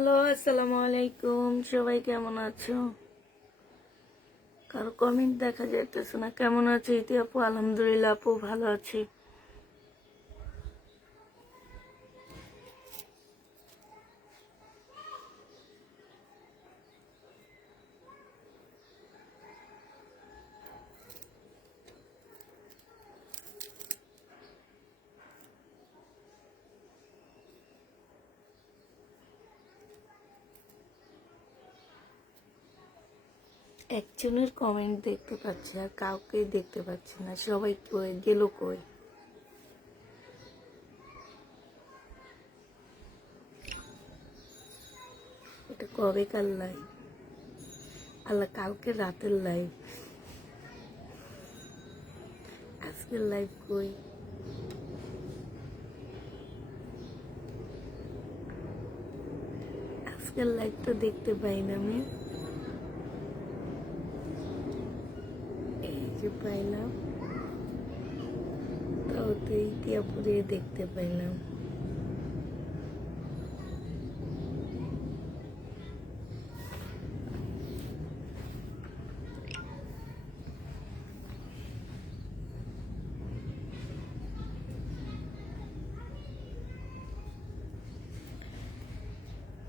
Hello, আসসালামু আলাইকুম। সবাই কেমন আছো? কারো কমেন্ট দেখা যাইতেছে না। কেমন আছো ইতি আপু? আলহামদুলিল্লাহ আপু, ভালো আছি। একজনের কমেন্ট দেখতে পাচ্ছি আর কাউকে দেখতে পাচ্ছি না। সবাই কই গেল? কই? এটা কবেকার লাইভ? আল্লাহ, কালকে রাতের লাইভ। আজকের লাইভ কই? আজকের লাইভ তো দেখতে পাই না আমি। এই যে পাইলাম, তাও তো ইতি আপুরে দেখতে পাইলাম।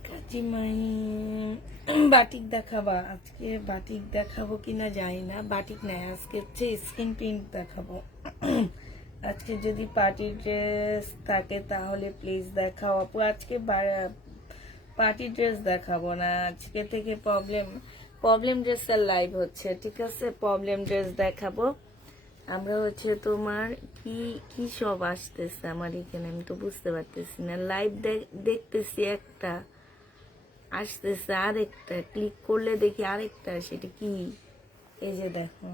কাকিমাই বাটিক দেখাবা? আজকে বাটিক দেখাবো কিনা জানি না। বাটিক নাই, আজকে হচ্ছে স্কিন প্রিন্ট দেখাবো। আজকে যদি পার্টি ড্রেস থাকে তাহলে প্লিজ দেখাও আপু। আজকে পার্টি ড্রেস দেখাবো না। আজকে থেকে প্রবলেম ড্রেসের লাইভ হচ্ছে, ঠিক আছে? প্রবলেম ড্রেস দেখাবো আমরা। হচ্ছে তোমার কি কি সব আসতেছে আমার এখানে, আমি তো বুঝতে পারতেছি না। লাইভ দেখতেছি একটা, আসতেছে আরেকটা, ক্লিক করলে দেখি আরেকটা। সেটা কি? এই যে দেখো,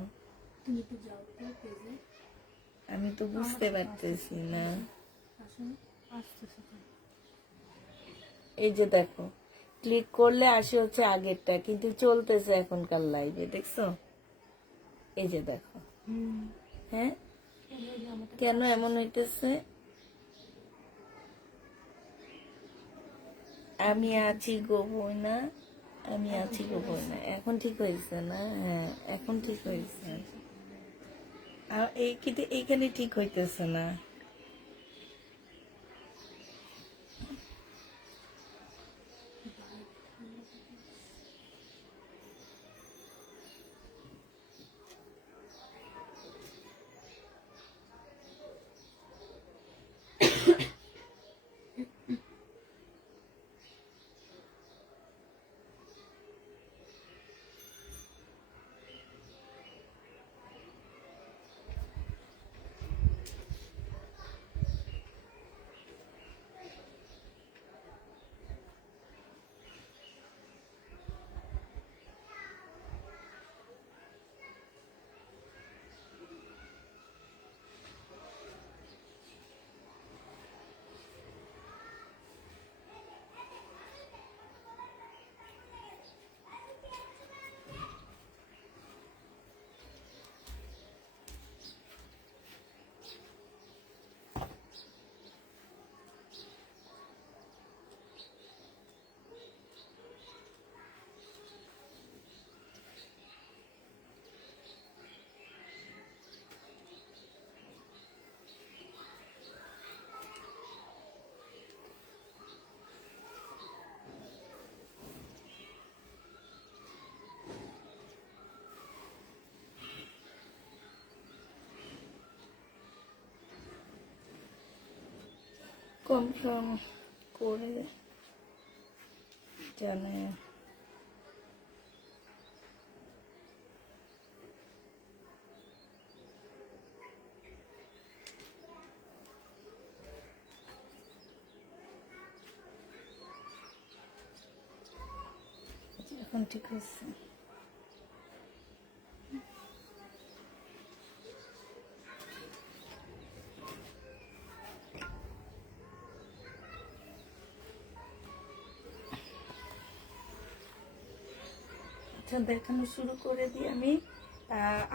আমি তো বুঝতে পারতেছি না। এই যে দেখো, ক্লিক করলে আসে হচ্ছে আগেরটা, কিন্তু চলতেছে এখনকার লাইভে, দেখছো? এই যে দেখো। হ্যাঁ, কেন এমন হইতেছে? আমি আছি গো বইনা, আমি আছি গো বইনা। এখন ঠিক হয়েছে না? হ্যাঁ, এখন ঠিক হয়েছে। আর এইখানে ঠিক হইতেছে না। কনফার্ম করে জানে। এখন ঠিক হয়েছে। আচ্ছা, দেখানো শুরু করে দিই আমি।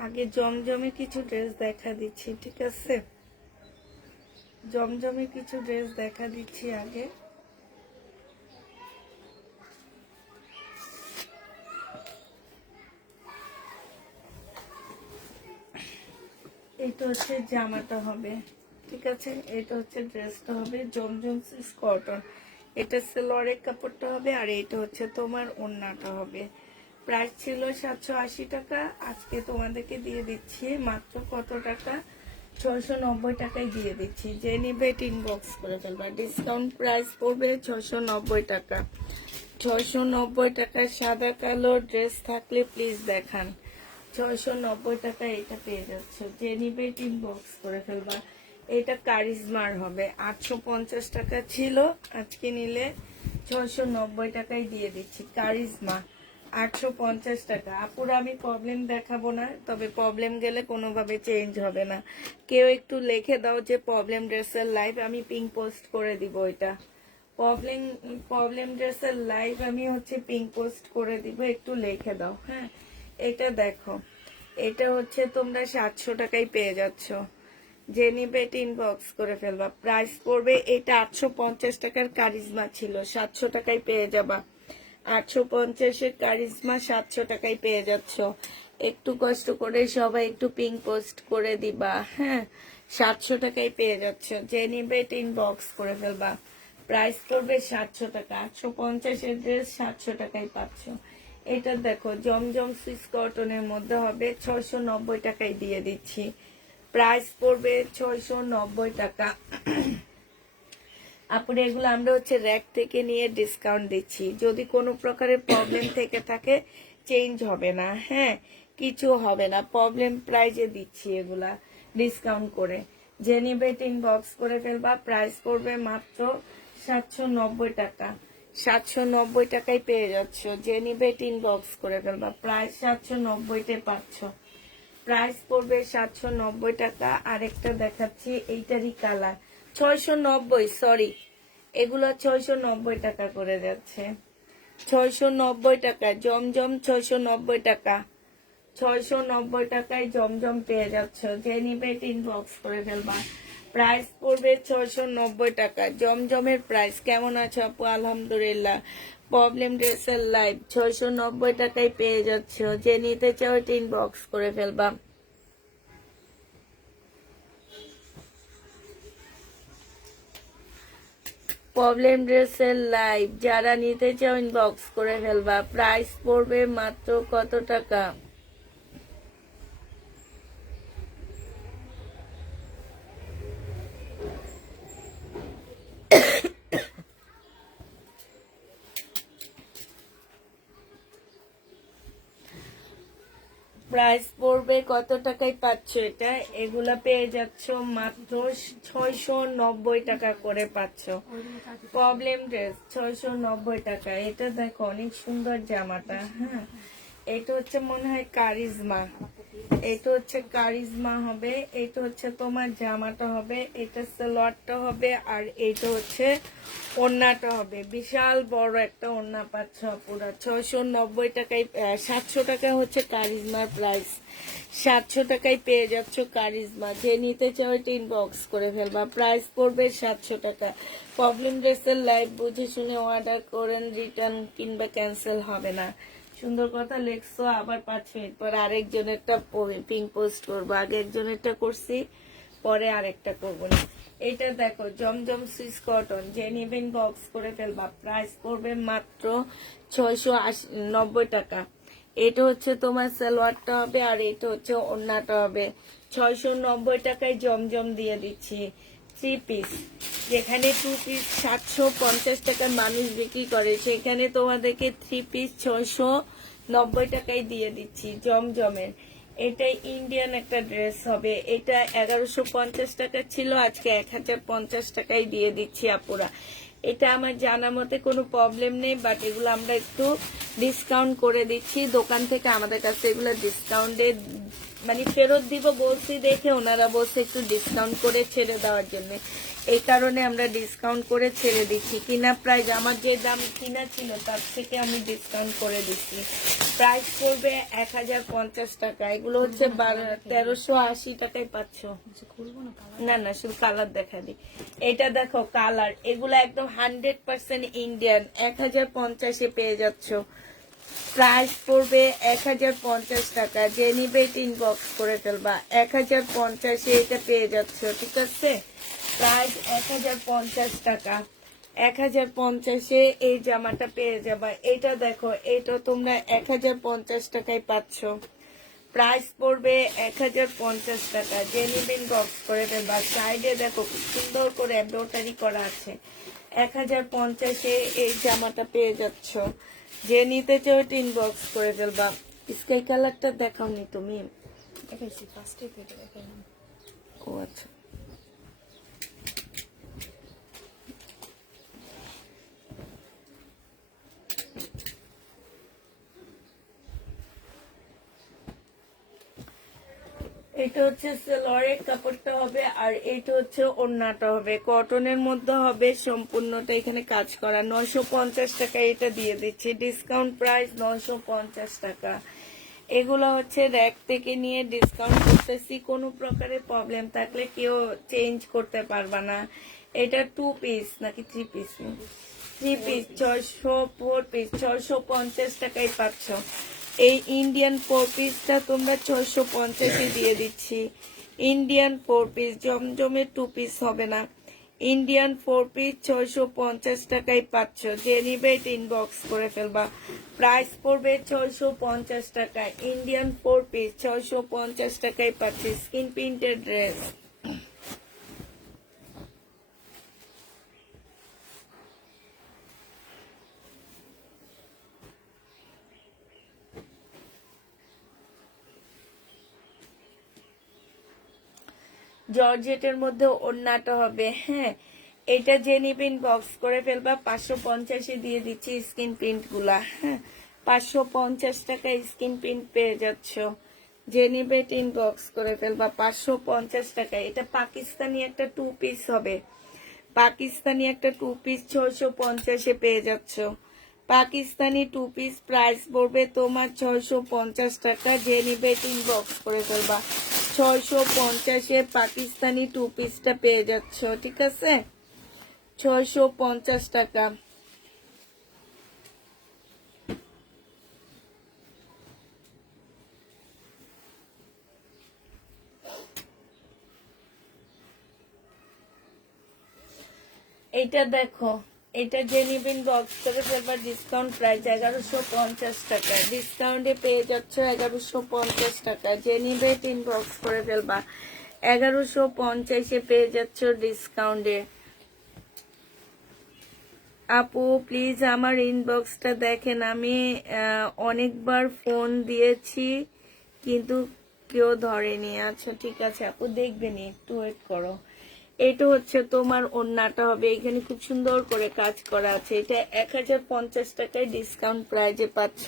আগে জমজমে কিছু ড্রেস দেখা দিচ্ছি, ঠিক আছে? জমজমে কিছু ড্রেস দেখা দিচ্ছি আগে। এটা হচ্ছে জামাটা হবে, ঠিক আছে। এটা হচ্ছে ড্রেসটা হবে জমজম সিল্ক কটন, এটা সেলোয়ারের কাপড়টা হবে, আর এটা হচ্ছে তোমার ওড়নাটা হবে। প্রাইস ছিল 780 টাকা, আজকে তোমাদেরকে দিয়ে দিচ্ছি মাত্র কত টাকা, 690 টাকায় দিয়ে দিচ্ছি। যে নিবে ইনবক্স করে ফেলবা, ডিসকাউন্ট প্রাইস পড়বে 690 টাকা। 690 টাকায় সাদা কালো ড্রেস থাকলে প্লিজ দেখান। 690 টাকা এটা পেয়ে যাচ্ছ, যে নিবে ইনবক্স করে ফেলবা। এটা কারিজমার হবে, 850 টাকা ছিল, আজকে নিলে 690 টাকায় দিয়ে দিচ্ছি। কারিজমা 850 টাকা। আপুরা আমি প্রবলেম দেখাবো না, তবে প্রবলেম গেলে কোনোভাবে চেঞ্জ হবে না। কেউ একটু লিখে দাও যে প্রবলেম ড্রেসের লাইভ, আমি পিঙ্ক পোস্ট করে দিব। এটা প্রবলেম ড্রেসের লাইভ আমি হচ্ছে পিঙ্ক পোস্ট করে দিব, একটু লিখে দাও। হ্যাঁ, এটা দেখো, এটা হচ্ছে তোমরা 700 টাকায় পেয়ে যাচ্ছ, যে নিবে ইনবক্স করে ফেলবা। প্রাইস পড়বে, এটা 850 টাকার কারিজমা ছিল, 700 টাকায় পেয়ে যাবা। 850-এর কারিজমা 700 টাকায় পেয়ে যাচ্ছ। একটু কষ্ট করে সবাই একটু পিঙ্ক পোস্ট করে দিবা। হ্যাঁ, 700 টাকায় পেয়ে যাচ্ছ, যে নিবে ইনবক্স করে ফেলবা। প্রাইস পড়বে 700 টাকা, 850-এর ড্রেস 700 টাকায় পাচ্ছ। এটা দেখো জমজম সুইস কটনের মধ্যে হবে, 690 টাকায় দিয়ে দিচ্ছি। প্রাইস পড়বে 690 টাকা। আপনি এগুলো আমরা হচ্ছে র্যাক থেকে নিয়ে ডিসকাউন্ট দিচ্ছি, যদি কোনো প্রকারের প্রবলেম থেকে থাকে চেঞ্জ হবে না। হ্যাঁ, কিছু হবে না, প্রবলেম প্রাইজে দিচ্ছি এগুলা ডিসকাউন্ট করে। যে নিবে ইনবক্স করে ফেলবা। প্রাইস পড়বে মাত্র 790 টাকা, 790 টাকায় পেয়ে যাচ্ছ, যে নিবে ইনবক্স করে ফেলবা। প্রাইস 790-তে পাচ্ছ। প্রাইস পড়বে 790 টাকা। আরেকটা দেখাচ্ছি, এইটারই কালার 690, সরি, এগুলো 690 টাকা করে যাচ্ছে। 690 টাকা জমজম, 690 টাকা, 690 টাকায় জমজম পেয়ে যাচ্ছ, যে নিবে ইনবক্স করে ফেলবা। প্রাইস পড়বে 690 টাকা। জমজমের প্রাইস কেমন আছে আপু? আলহামদুলিল্লাহ। প্রবলেম ড্রেসের লাইভ 690 টাকায় পেয়ে যাচ্ছ, যে নিতে চাও ইনবক্স করে ফেলবা। প্রবলেম ড্রেসের লাইভ যারা নিতে চাও ইনবক্স করে ফেলবা। প্রাইস পড়বে মাত্র কত টাকা? প্রাইস পড়বে কত টাকায় পাচ্ছ এটা? এগুলা পেয়ে যাচ্ছ মাত্র 690 টাকা করে পাচ্ছ। প্রবলেম ড্রেস 690 টাকা। এটা দেখো অনেক সুন্দর জামাটা। হ্যাঁ, এটা হচ্ছে মনে হয় কারিজমা, এটা হচ্ছে কারিজমা হবে, এটা হচ্ছে তোমার জামাটা হবে, এটা সালোয়ারটা হবে, আর এটা হচ্ছে ওড়নাটা হবে। বিশাল বড় একটা ওড়না পাচ্ছ পুরা 690 টাকায়। 700 টাকা হচ্ছে কারিজমার প্রাইস, 700 টাকায় পেয়ে যাচ্ছ কারিজমা। যে নিতে চাও এটা ইনবক্স করে ফেলবা। প্রাইস পড়বে 700 টাকা। প্রবলেম ড্রেসের লাইভ বুঝে শুনে অর্ডার করেন, রিটার্ন কিংবা ক্যান্সেল হবে না। সুন্দর কথা লেখছো, আবার 5 মিনিট পর আরেকজনেরটা পিঙ্ক পোস্ট করবো। আগে একজনেরটা করছি, পরে আরেকটা করবো না। এটা দেখো জমজম সুইস কটন, যে নিবেন বক্স করে ফেলবা। প্রাইস পড়বে মাত্র 690 টাকা। এটা হচ্ছে তোমার সালোয়ারটা হবে, আর এটা হচ্ছে ওড়নাটা হবে। 690 টাকায় জমজম দিয়ে দিচ্ছি। 3 পিস, যেখানে 2 পিস 750 টাকার মানুষ বিক্রি করে, সেখানে তোমাদেরকে 3 পিস 690 টাকায় দিয়ে দিচ্ছি জমজমের। এটা ইন্ডিয়ান একটা ড্রেস হবে, এটা 1150 টাকা ছিল, আজকে 1050 টাকায় দিয়ে দিচ্ছি আপুরা। এটা আমার জানা মতে কোনো প্রবলেম নেই, বাট এগুলো আমরা একটু ডিসকাউন্ট করে দিচ্ছি দোকান থেকে। আমাদের কাছে এগুলো ডিসকাউন্টে মানে ফেরত দিব বলছি দেখে ওনারা বলছে একটু ডিসকাউন্ট করে ছেড়ে দেওয়ার জন্য, এই কারণে আমরা ডিসকাউন্ট করে ছেড়ে দিচ্ছি। কিনা প্রাইস আমার যে দাম কিনা ছিল তার থেকে আমি ডিসকাউন্ট করে দিচ্ছি। প্রাইস পড়বে 1050 টাকা। এগুলো হচ্ছে 1380 টাকায় পাচ্ছ। না না, শুধু কালার দেখা দিই। এটা দেখো কালার, এগুলো একদম 100% ইন্ডিয়ান, 1050-এ পেয়ে যাচ্ছ। প্রাইস পড়বে 1050 টাকা। যে নিবে ইনবক্স করে ফেলবা। 1050 এটা পেয়ে যাচ্ছ, ঠিক আছে? প্রাইস 1050 টাকা। 1050 এই জামাটা পেয়ে যাবা। এটা দেখো, এটা তোমরা 1050 টাকায় পাচ্ছ। প্রাইস পড়বে 1050 টাকা। যে নিবে ইনবক্স করে ফেলবা। সাইডে দেখো খুব সুন্দর করে এমব্রয়ডারি করা আছে। 1050 এই জামাটা পেয়ে যাচ্ছ। যে নিতে চাও ইনবক্স করে ফেলবা। স্কাই কালারটা দেখাওনি তুমি? দেখাইছি, ফার্স্টে থেকে দেখাইলাম। ও আচ্ছা, এটা হচ্ছে সেলোয়ারের কাপড়টা হবে, আর এটা হচ্ছে ওড়নাটা হবে। কটনের মধ্যে হবে, সম্পূর্ণটা এখানে কাজ করা। 950 টাকা এটা দিয়ে দিচ্ছি। ডিসকাউন্ট প্রাইস 950 টাকা। এগুলো হচ্ছে র্যাক থেকে নিয়ে ডিসকাউন্ট করতেছি। কোনো প্রকারের প্রবলেম থাকলে কেউ চেঞ্জ করতে পারবা না। এটা 2 পিস নাকি 3 পিস? 3 পিস 604 পিস 650 টাকায় পাচ্ছ। এই ইন্ডিয়ান 4 পিসটা তোমরা 650 দিয়ে দিচ্ছি। ইন্ডিয়ান 4 পিস, জমজমের 2 পিস হবে না। ইন্ডিয়ান 4 পিস 650 টাকায় পাচ্ছ। যে নিবে ইনবক্স করে ফেলবা। প্রাইস পড়বে 650 টাকা। ইন্ডিয়ান 4 পিস 650 টাকায় পাচ্ছি। Skin printed dress. জর্জেটের মধ্যে ওড়নাটা হবে। হ্যাঁ, এটা যে নিবেন বক্স করে ফেলবা। 550 দিয়ে দিচ্ছি স্কিন প্রিন্ট গুলা। হ্যাঁ, 550 টাকা স্কিন প্রিন্ট পেয়ে যাচ্ছ। যে নিবে বক্স করে ফেলবা। 550 টাকা। এটা পাকিস্তানি একটা 2 পিস হবে। পাকিস্তানি একটা 2 পিস 650 পেয়ে যাচ্ছ। পাকিস্তানি 2 পিস প্রাইস পড়বে তোমার 650 টাকা। যে নিবে বক্স করে ফেলবা। 650 পাকিস্তানি 2 পিসটা পেয়ে যাচ্ছ, ঠিক আছে? 650 টাকা। এটা দেখো, এটা যে নিবেন বক্স করে ফেলবার। ডিসকাউন্ট প্রাইস 1150 টাকা। ডিসকাউন্টে পেয়ে যাচ্ছ 1150 টাকা। যে নিবে বক্স করে ফেলবা। 1150 পেয়ে যাচ্ছ ডিসকাউন্টে। আপু প্লিজ আমার ইনবক্সটা দেখেন। আমি অনেকবার ফোন দিয়েছি কিন্তু কেউ ধরেনি। আচ্ছা ঠিক আছে আপু, দেখবেনি, একটু ওয়েট করো। এটা হচ্ছে তোমার ওড়নাটা হবে। এখানে খুব সুন্দর করে কাজ করা আছে। এটা 1050 টাকায় ডিসকাউন্ট প্রাইজে পাচ্ছ।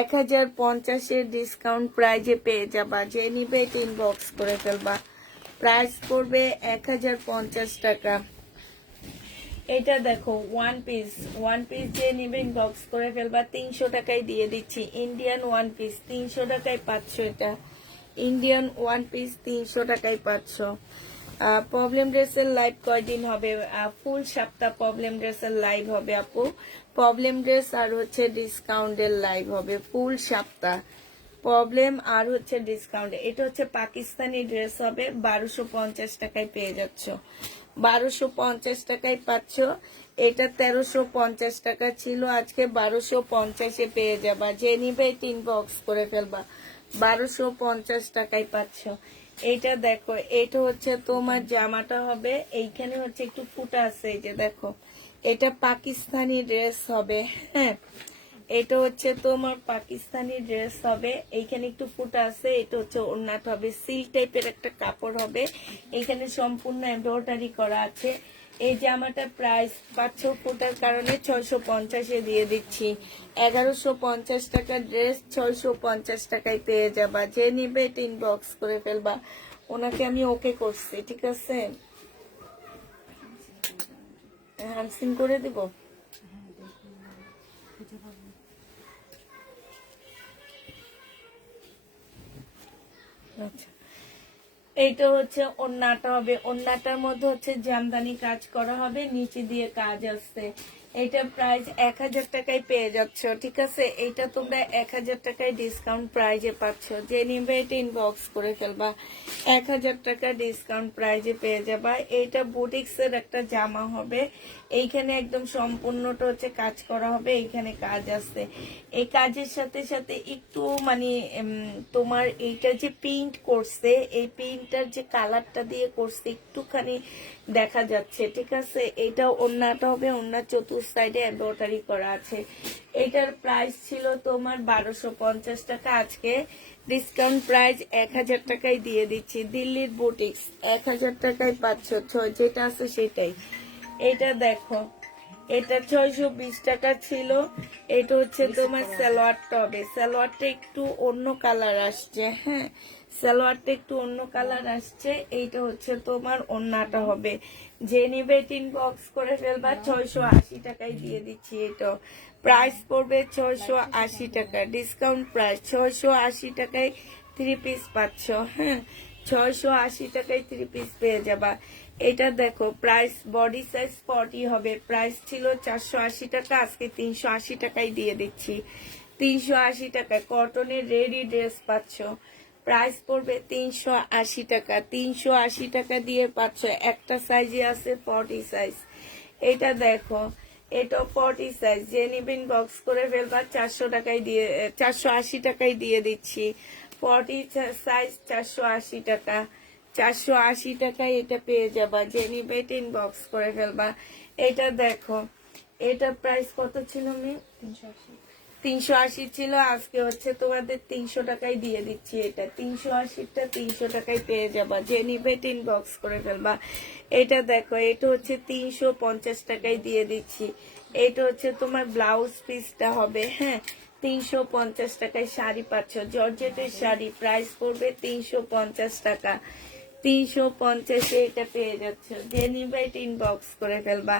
1050 ডিসকাউন্ট প্রাইজে পেয়ে যাবা। যে নিবে ইনবক্স করে ফেলবা। প্রাইস পড়বে 1050 টাকা। এটা দেখো ওয়ান পিস। ওয়ান পিস যে নিবেন বক্স করে ফেলবা। 300 টাকায় দিয়ে দিচ্ছি। ইন্ডিয়ান ওয়ান পিস 300 টাকায় পাচ্ছ। এটা ইন্ডিয়ান ওয়ান পিস 300 টাকায় পাচ্ছ। প্রবলেম ড্রেসের লাইভ কয়দিন হবে? ফুল সপ্তাহ প্রবলেম ড্রেসের লাইভ হবে আপু। প্রবলেম ড্রেস আর হচ্ছে ডিসকাউন্টের লাইভ হবে ফুল সপ্তাহ। প্রবলেম আর হচ্ছে ডিসকাউন্ট। এটা হচ্ছে পাকিস্তানি ড্রেস হবে। 1250 টাকায় পেয়ে যাচ্ছ। 1250 টাকায় পাচ্ছ। এটা 1350 টাকা ছিল, আজকে 1250 পেয়ে যাবা। যে নিবে বক্স করে ফেলবা। 1250 টাকায় পাচ্ছ। এটা দেখো, এটা হচ্ছে তোমার জামাটা হবে। এইখানে হচ্ছে একটু ফুটা আছে, এই যে দেখো। এটা পাকিস্তানি ড্রেস হবে। হ্যাঁ, এটা হচ্ছে তোমার পাকিস্তানি ড্রেস হবে। এইখানে একটু ফুটা আছে। এটা হচ্ছে ওড়নাটা হবে। সিল্ক টাইপের একটা কাপড় হবে। এখানে সম্পূর্ণ এমব্রয়ডারি করা আছে। এই জামাটার প্রাইস পাচ্ছ ফুটার কারণে 650 দিয়ে দিচ্ছি। 1150 টাকার ড্রেস 650 টাকায় পেয়ে যাবা। যে নিবে ইনবক্স করে ফেলবা। ওনাকে আমি ওকে করছি, ঠিক আছে? হ্যান্সিং করে দিব। আচ্ছা, এইটা হচ্ছে ওড়নাটা হবে। ওড়নাটার মধ্যে হচ্ছে জামদানি কাজ করা হবে, নিচে দিয়ে কাজ আছে। এটা প্রাইস 1000 টাকায় পেয়ে যাচ্ছ, ঠিক আছে। এটা তোমরা 1000 টাকায় ডিসকাউন্ট প্রাইজে পাচ্ছ, যে নিবে এটা ইনবক্স করে ফেলবা, 1000 টাকা ডিসকাউন্ট প্রাইজে পেয়ে যাবা। এটা বুটিক্সের একটা জামা হবে, এইখানে একদম সম্পূর্ণটা হচ্ছে কাজ করা হবে, এইখানে কাজ আছে। এই কাজের সাথে সাথে একটু মানে তোমার এইটা যে প্রিন্ট করছে, এই প্রিন্টটার যে কালারটা দিয়ে করছে একটুখানি দেখা যাচ্ছে, ঠিক আছে। এটা ওড়নাটা হবে, ওড়নার চতুর্থ সাইডে এমব্রয়ডারি করা আছে। এটার প্রাইস ছিল তোমার 1250 টাকা, আজকে ডিসকাউন্ট প্রাইস 1000 টাকায় দিয়ে দিচ্ছি। দিল্লির বুটিক্স 1000 টাকায় পাচ্ছ, যেটা আছে সেটাই। এটা দেখো, এটা 620 টাকা ছিল। এটা হচ্ছে তোমার সালোয়ারটা হবে, সালোয়ারটা একটু অন্য কালার আসছে, হ্যাঁ সালোয়ারটা একটু অন্য কালার আসছে। এইটা হচ্ছে তোমার ওড়নাটা হবে, যে নিবে ইনবক্স করে ফেলবা, 680 টাকায় দিয়ে দিচ্ছি। এটা প্রাইস পড়বে 680 টাকা, ডিসকাউন্ট প্রাইস 680 টাকায় 3 পিস পাচ্ছ, হ্যাঁ 680 টাকায় 3 পিস পেয়ে যাবা। এটা দেখো, প্রাইস বডি সাইজ 40 হবে, প্রাইস ছিল 480 টাকা, আজকে 380 টাকায় দিয়ে দিচ্ছি। 380 টাকা কটনের রেডি ড্রেস পাচ্ছ, প্রাইস পড়বে 380 টাকা। 380 টাকা দিয়ে পাচ্ছ, একটা সাইজে আছে 40 সাইজ। এটা দেখো, এটা 40 সাইজ, যে নিবেন বক্স করে ফেলবা, 400 টাকায় দিয়ে 480 টাকায় দিয়ে দিচ্ছি। 40 সাইজ 480 টাকা, 480 টাকায় এটা পেয়ে যাবা, যে নিবে ইনবক্স করে ফেলবা। এটা দেখো, এটা প্রাইস কত ছিল আমি? 380 ছিল, আজকে হচ্ছে তোমাদের 300 টাকায় দিয়ে দিচ্ছি। এটা 380টা 300 টাকায় পেয়ে যাবা, যে নিবে ইনবক্স করে ফেলবা। এটা দেখো, এটা হচ্ছে 350 টাকায় দিয়ে দিচ্ছি। এটা হচ্ছে তোমার ব্লাউজ পিসটা হবে, হ্যাঁ 350 টাকায় শাড়ি পাচ্ছ, জর্জেটের শাড়ি, প্রাইস পড়বে 350 টাকা। 350-এ এটা পেয়ে যাচ্ছ, যে নিবে ইনবক্স করে ফেলবা।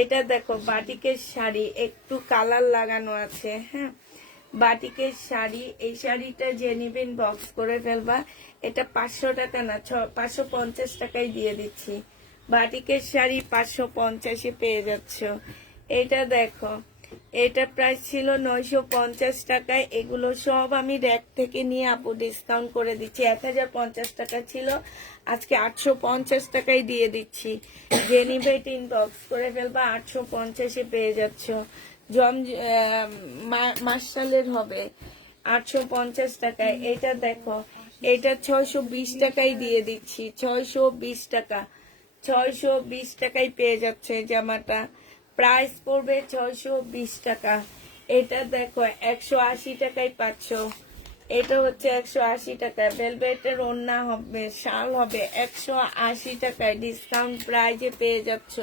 এটা দেখো, বাটিকের শাড়ি, একটু কালার লাগানো আছে, হ্যাঁ বাটিকের শাড়ি। এই শাড়িটা যে নিবেন বক্স করে ফেলবা। এটা 500 টাকা না, 550 টাকায় দিয়ে দিচ্ছি। বাটিকের শাড়ি 550-এ পেয়ে যাচ্ছ। এটা দেখো, এটা প্রাইস ছিল 950 টাকায়। এগুলো সব আমি র্যাক থেকে নিয়ে আপু ডিসকাউন্ট করে দিচ্ছি। 1050 টাকা ছিল, আজকে 850 টাকায় দিয়ে দিচ্ছি। যে নিবে ইনবক্স করে ফেলবা, 850-এ পেয়ে যাচ্ছ। মার্শালের হবে 850 টাকায়। এটা দেখো, এটা 620 টাকায় দিয়ে দিচ্ছি, 620 টাকা, 620 টাকায় পেয়ে যাচ্ছে এই জামাটা, প্রাইস পড়বে 620 টাকা। এটা দেখো, 180 টাকায় পাচ্ছ। এটা হচ্ছে 180 টাকা, ভেলভেটের ওড়না হবে, শাল হবে, 180 টাকায় ডিসকাউন্ট প্রাইজে পেয়ে যাচ্ছ।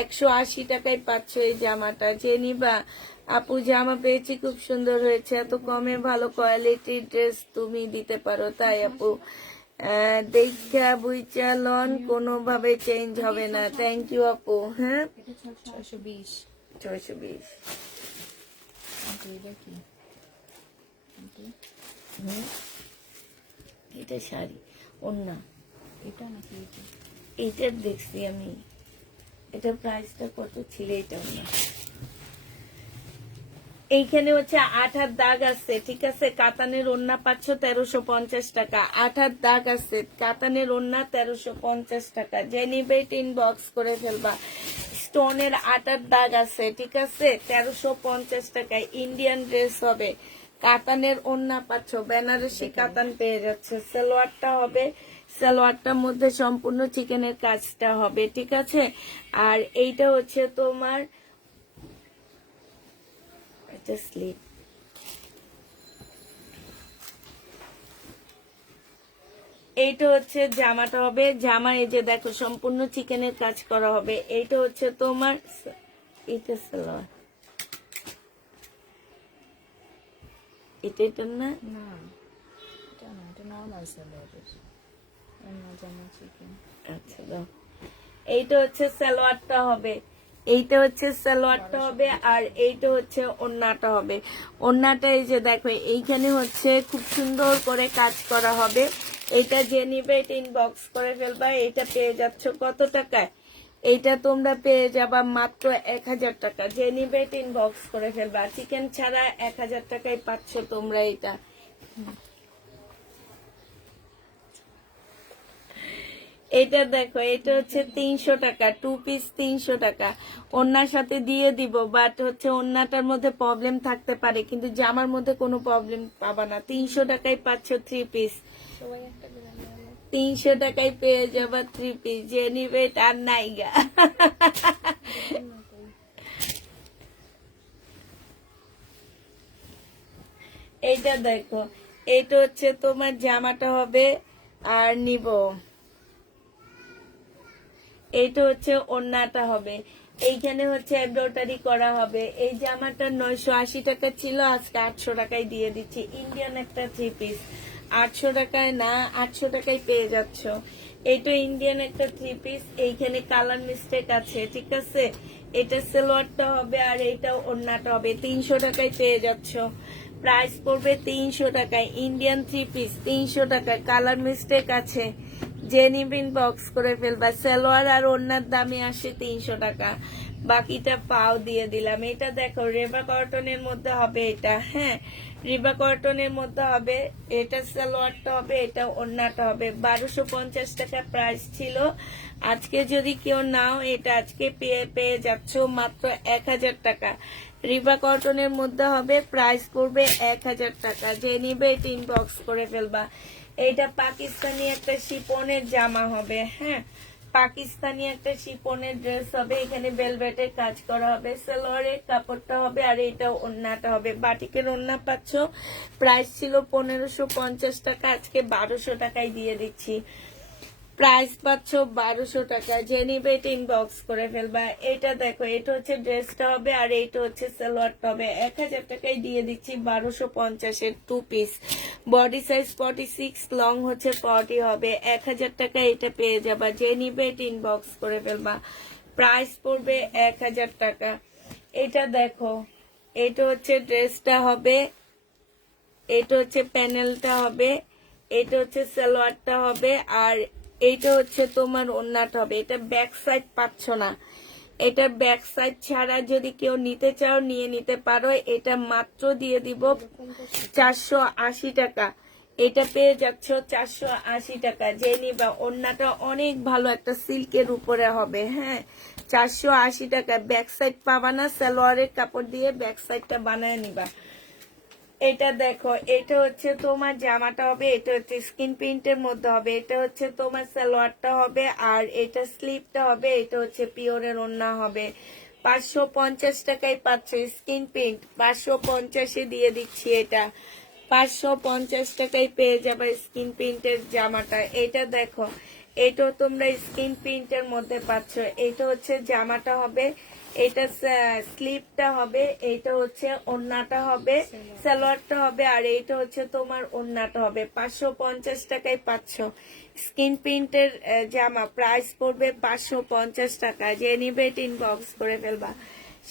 180 টাকায় পাচ্ছ এই জামাটা, যে নিবা। আপু জামা পেয়েছি, খুব সুন্দর হয়েছে, এত কমে ভালো কোয়ালিটির ড্রেস তুমি দিতে পারো, তাই আপু দেখা বুঝা লন, কোনোভাবে চেঞ্জ হবে না। থ্যাংক ইউ আপু। হ্যাঁ 620 620। এটা শাড়ি, ওড়না, এটা নাকি এটা? এইটার দেখছি আমি, এটা প্রাইসটা কত ছিল? এটা ওড়না, এইখানে হচ্ছে 8 হাত দাগ আছে, ঠিক আছে। কাতানের ওড়না পাচ্ছ 1350 টাকা, 8 হাত দাগ আছে, কাতানের ওড়না 1350 টাকা। যে নিবে ইনবক্স করে ফেলবা। স্টোনের 8 হাত দাগ আছে, ঠিক আছে, 1350 টাকায়। ইন্ডিয়ান ড্রেস হবে, কাতানের ওড়না পাচ্ছ, বেনারসি কাতান পেয়ে যাচ্ছে। সালোয়ারটা হবে, সালোয়ারটার মধ্যে সম্পূর্ণ চিকেনের কাজটা হবে, ঠিক আছে। আর এইটা হচ্ছে তোমার স্লিপ। এইটা হচ্ছে জামাটা হবে, জামা এই যে দেখো সম্পূর্ণ চিকেনের কাজ করা হবে। এইটা হচ্ছে তোমার, এটা সালোয়ার, এটা না, না এটা না, এটা নরমাল সালোয়ারের অন্য জামা চিকেন। আচ্ছা দাও। এইটা হচ্ছে সালোয়ারটা হবে, এইটা হচ্ছে সালোয়ারটা হবে, আর এইটা হচ্ছে ওড়নাটা হবে। ওড়নাটা এই যে দেখো, এইখানে হচ্ছে খুব সুন্দর করে কাজ করা হবে। এইটা যে নিবে এটা ইনবক্স করে ফেলবা। এটা পেয়ে যাচ্ছ কত টাকায়? এইটা তোমরা পেয়ে যাবা মাত্র 1000 টাকা। যে নিবে ইনবক্স করে ফেলবা। চিকেন ছাড়া 1000 টাকায় পাচ্ছ তোমরা এটা। এটা দেখো, এটা হচ্ছে 300 টাকা, 2 পিস 300 টাকা। ওন্নার সাথে দিয়ে দিব, বাট হচ্ছে ওন্নাটার মধ্যে প্রবলেম থাকতে পারে, কিন্তু জামার মধ্যে কোনো প্রবলেম পাবা না। 300 টাকায় পাচ্ছ 3 পিস। 300 টাকায় পেয়ে যাবা 3 পিস। যে নিবে তার নাইগা। এইটা দেখো, এটা হচ্ছে তোমার জামাটা হবে আর নিব। এইটা হচ্ছে ওড়নাটা হবে, এইখানে হচ্ছে এমব্রয়ডারি করা হবে। এই জামাটা 980 টাকা ছিল, আজকে 800 টাকায় দিয়ে দিচ্ছি। ইন্ডিয়ান একটা 3 পিস, 800 টাকায় না, 800 টাকায় পেয়ে যাচ্ছ। এইটা ইন্ডিয়ান একটা 3 পিস, এইখানে কালার মিস্টেক আছে, ঠিক আছে। এটা সালোয়ারটা হবে আর এইটা ওড়নাটা হবে। 300 টাকায় পেয়ে যাচ্ছ। প্রাইস পড়বে 300 টাকায়। ইন্ডিয়ান 3 পিস 300 টাকায়, কালার মিস্টেক আছে। যে নিবেন বক্স করে ফেলবা। সালোয়ার আর ওড়নার দামে আসে 300 টাকা, বাকিটা পাও দিয়ে দিলাম। এটা দেখো, রেবা কটনের মধ্যে হবে এটা, হ্যাঁ, রিবা কটনের মধ্যে হবে। এটা সালোয়ারটা হবে, এটা ওড়নাটা হবে। 1250 টাকা প্রাইস ছিল। আজকে যদি কেউ নাও, এটা আজকে পেয়ে যাচ্ছ মাত্র 1000 টাকা। রিবা কটনের মধ্যে হবে, প্রাইস পড়বে 1000 টাকা। যে নিবে এটা ইনবক্স করে ফেলবা। এটা পাকিস্তানি একটা শিপনের জামা হবে, হ্যাঁ, পাকিস্তানি একটা শিপনের ড্রেস হবে। এখানে ভেলভেটের কাজ করা হবে, সালোয়ারের কাপড়টা হবে আর এটা ওড়নাটা হবে। বাটিকের ওড়না পাচ্ছ। প্রাইস ছিল 1550 টাকা, আজকে 1200 টাকায় দিয়ে দিচ্ছি। প্রাইস পাচ্ছ 1200 টাকা। যে নিবে এটা ইনবক্স করে ফেলবা। এটা দেখো, এটা হচ্ছে ড্রেসটা হবে আর এইটা হচ্ছে সালোয়ারটা হবে। 1000 টাকায় দিয়ে দিচ্ছি 1250 এর 2 পিস। বডি সাইজ 46, লং হচ্ছে 40 হবে। 1000 টাকায় এটা পেয়ে যাবা। যে নিবে এটা ইনবক্স করে ফেলবা। প্রাইস পড়বে 1000 টাকা। এটা দেখো, এটা হচ্ছে ড্রেসটা হবে, এটা হচ্ছে প্যানেলটা হবে, এটা হচ্ছে সালোয়ারটা হবে আর এইটা হচ্ছে তোমার ওড়নাটা হবে। এটা ব্যাক সাইড পাচ্ছ না, এটা ব্যাক সাইড ছাড়া যদি কেউ নিতে চাও নিয়ে নিতে পারো। এটা মাত্র দিয়ে দিব 480 টাকা। এটা পেয়ে যাচ্ছ 480 টাকা। যে নিবা, ওড়নাটা অনেক ভালো একটা সিল্কের উপরে হবে, হ্যাঁ, 480 টাকা। ব্যাক সাইড পাবা না, সালোয়ারের কাপড় দিয়ে ব্যাক সাইডটা বানায় নিবা। এটা দেখো, এটা হচ্ছে তোমার জামাটা হবে, এটা হচ্ছে স্কিন প্রিন্টের মধ্যে হবে। এটা হচ্ছে তোমার সালোয়ারটা হবে আর এটা স্লিপটা হবে। এটা হচ্ছে পিওরের ওড়না হবে। 550 টাকায় পাচ্ছ স্কিন প্রিন্ট, 550-এ দিয়ে দিচ্ছি। এটা 550 টাকায় পেয়ে যাবে স্কিন প্রিন্টের জামাটা। এটা দেখো, এটাও তোমরা স্কিন প্রিন্টের মধ্যে পাচ্ছ। এটা হচ্ছে জামাটা হবে, এটা স্লিপটা হবে, এইটা হচ্ছে ওড়নাটা হবে, সালোয়ারটা হবে আর এইটা হচ্ছে তোমার ওড়নাটা হবে। 550 টাকায় পাচ্ছ স্কিন প্রিন্টের জামা। প্রাইস পড়বে 550 টাকা। যে নিবে এটা ইনবক্স করে ফেলবা।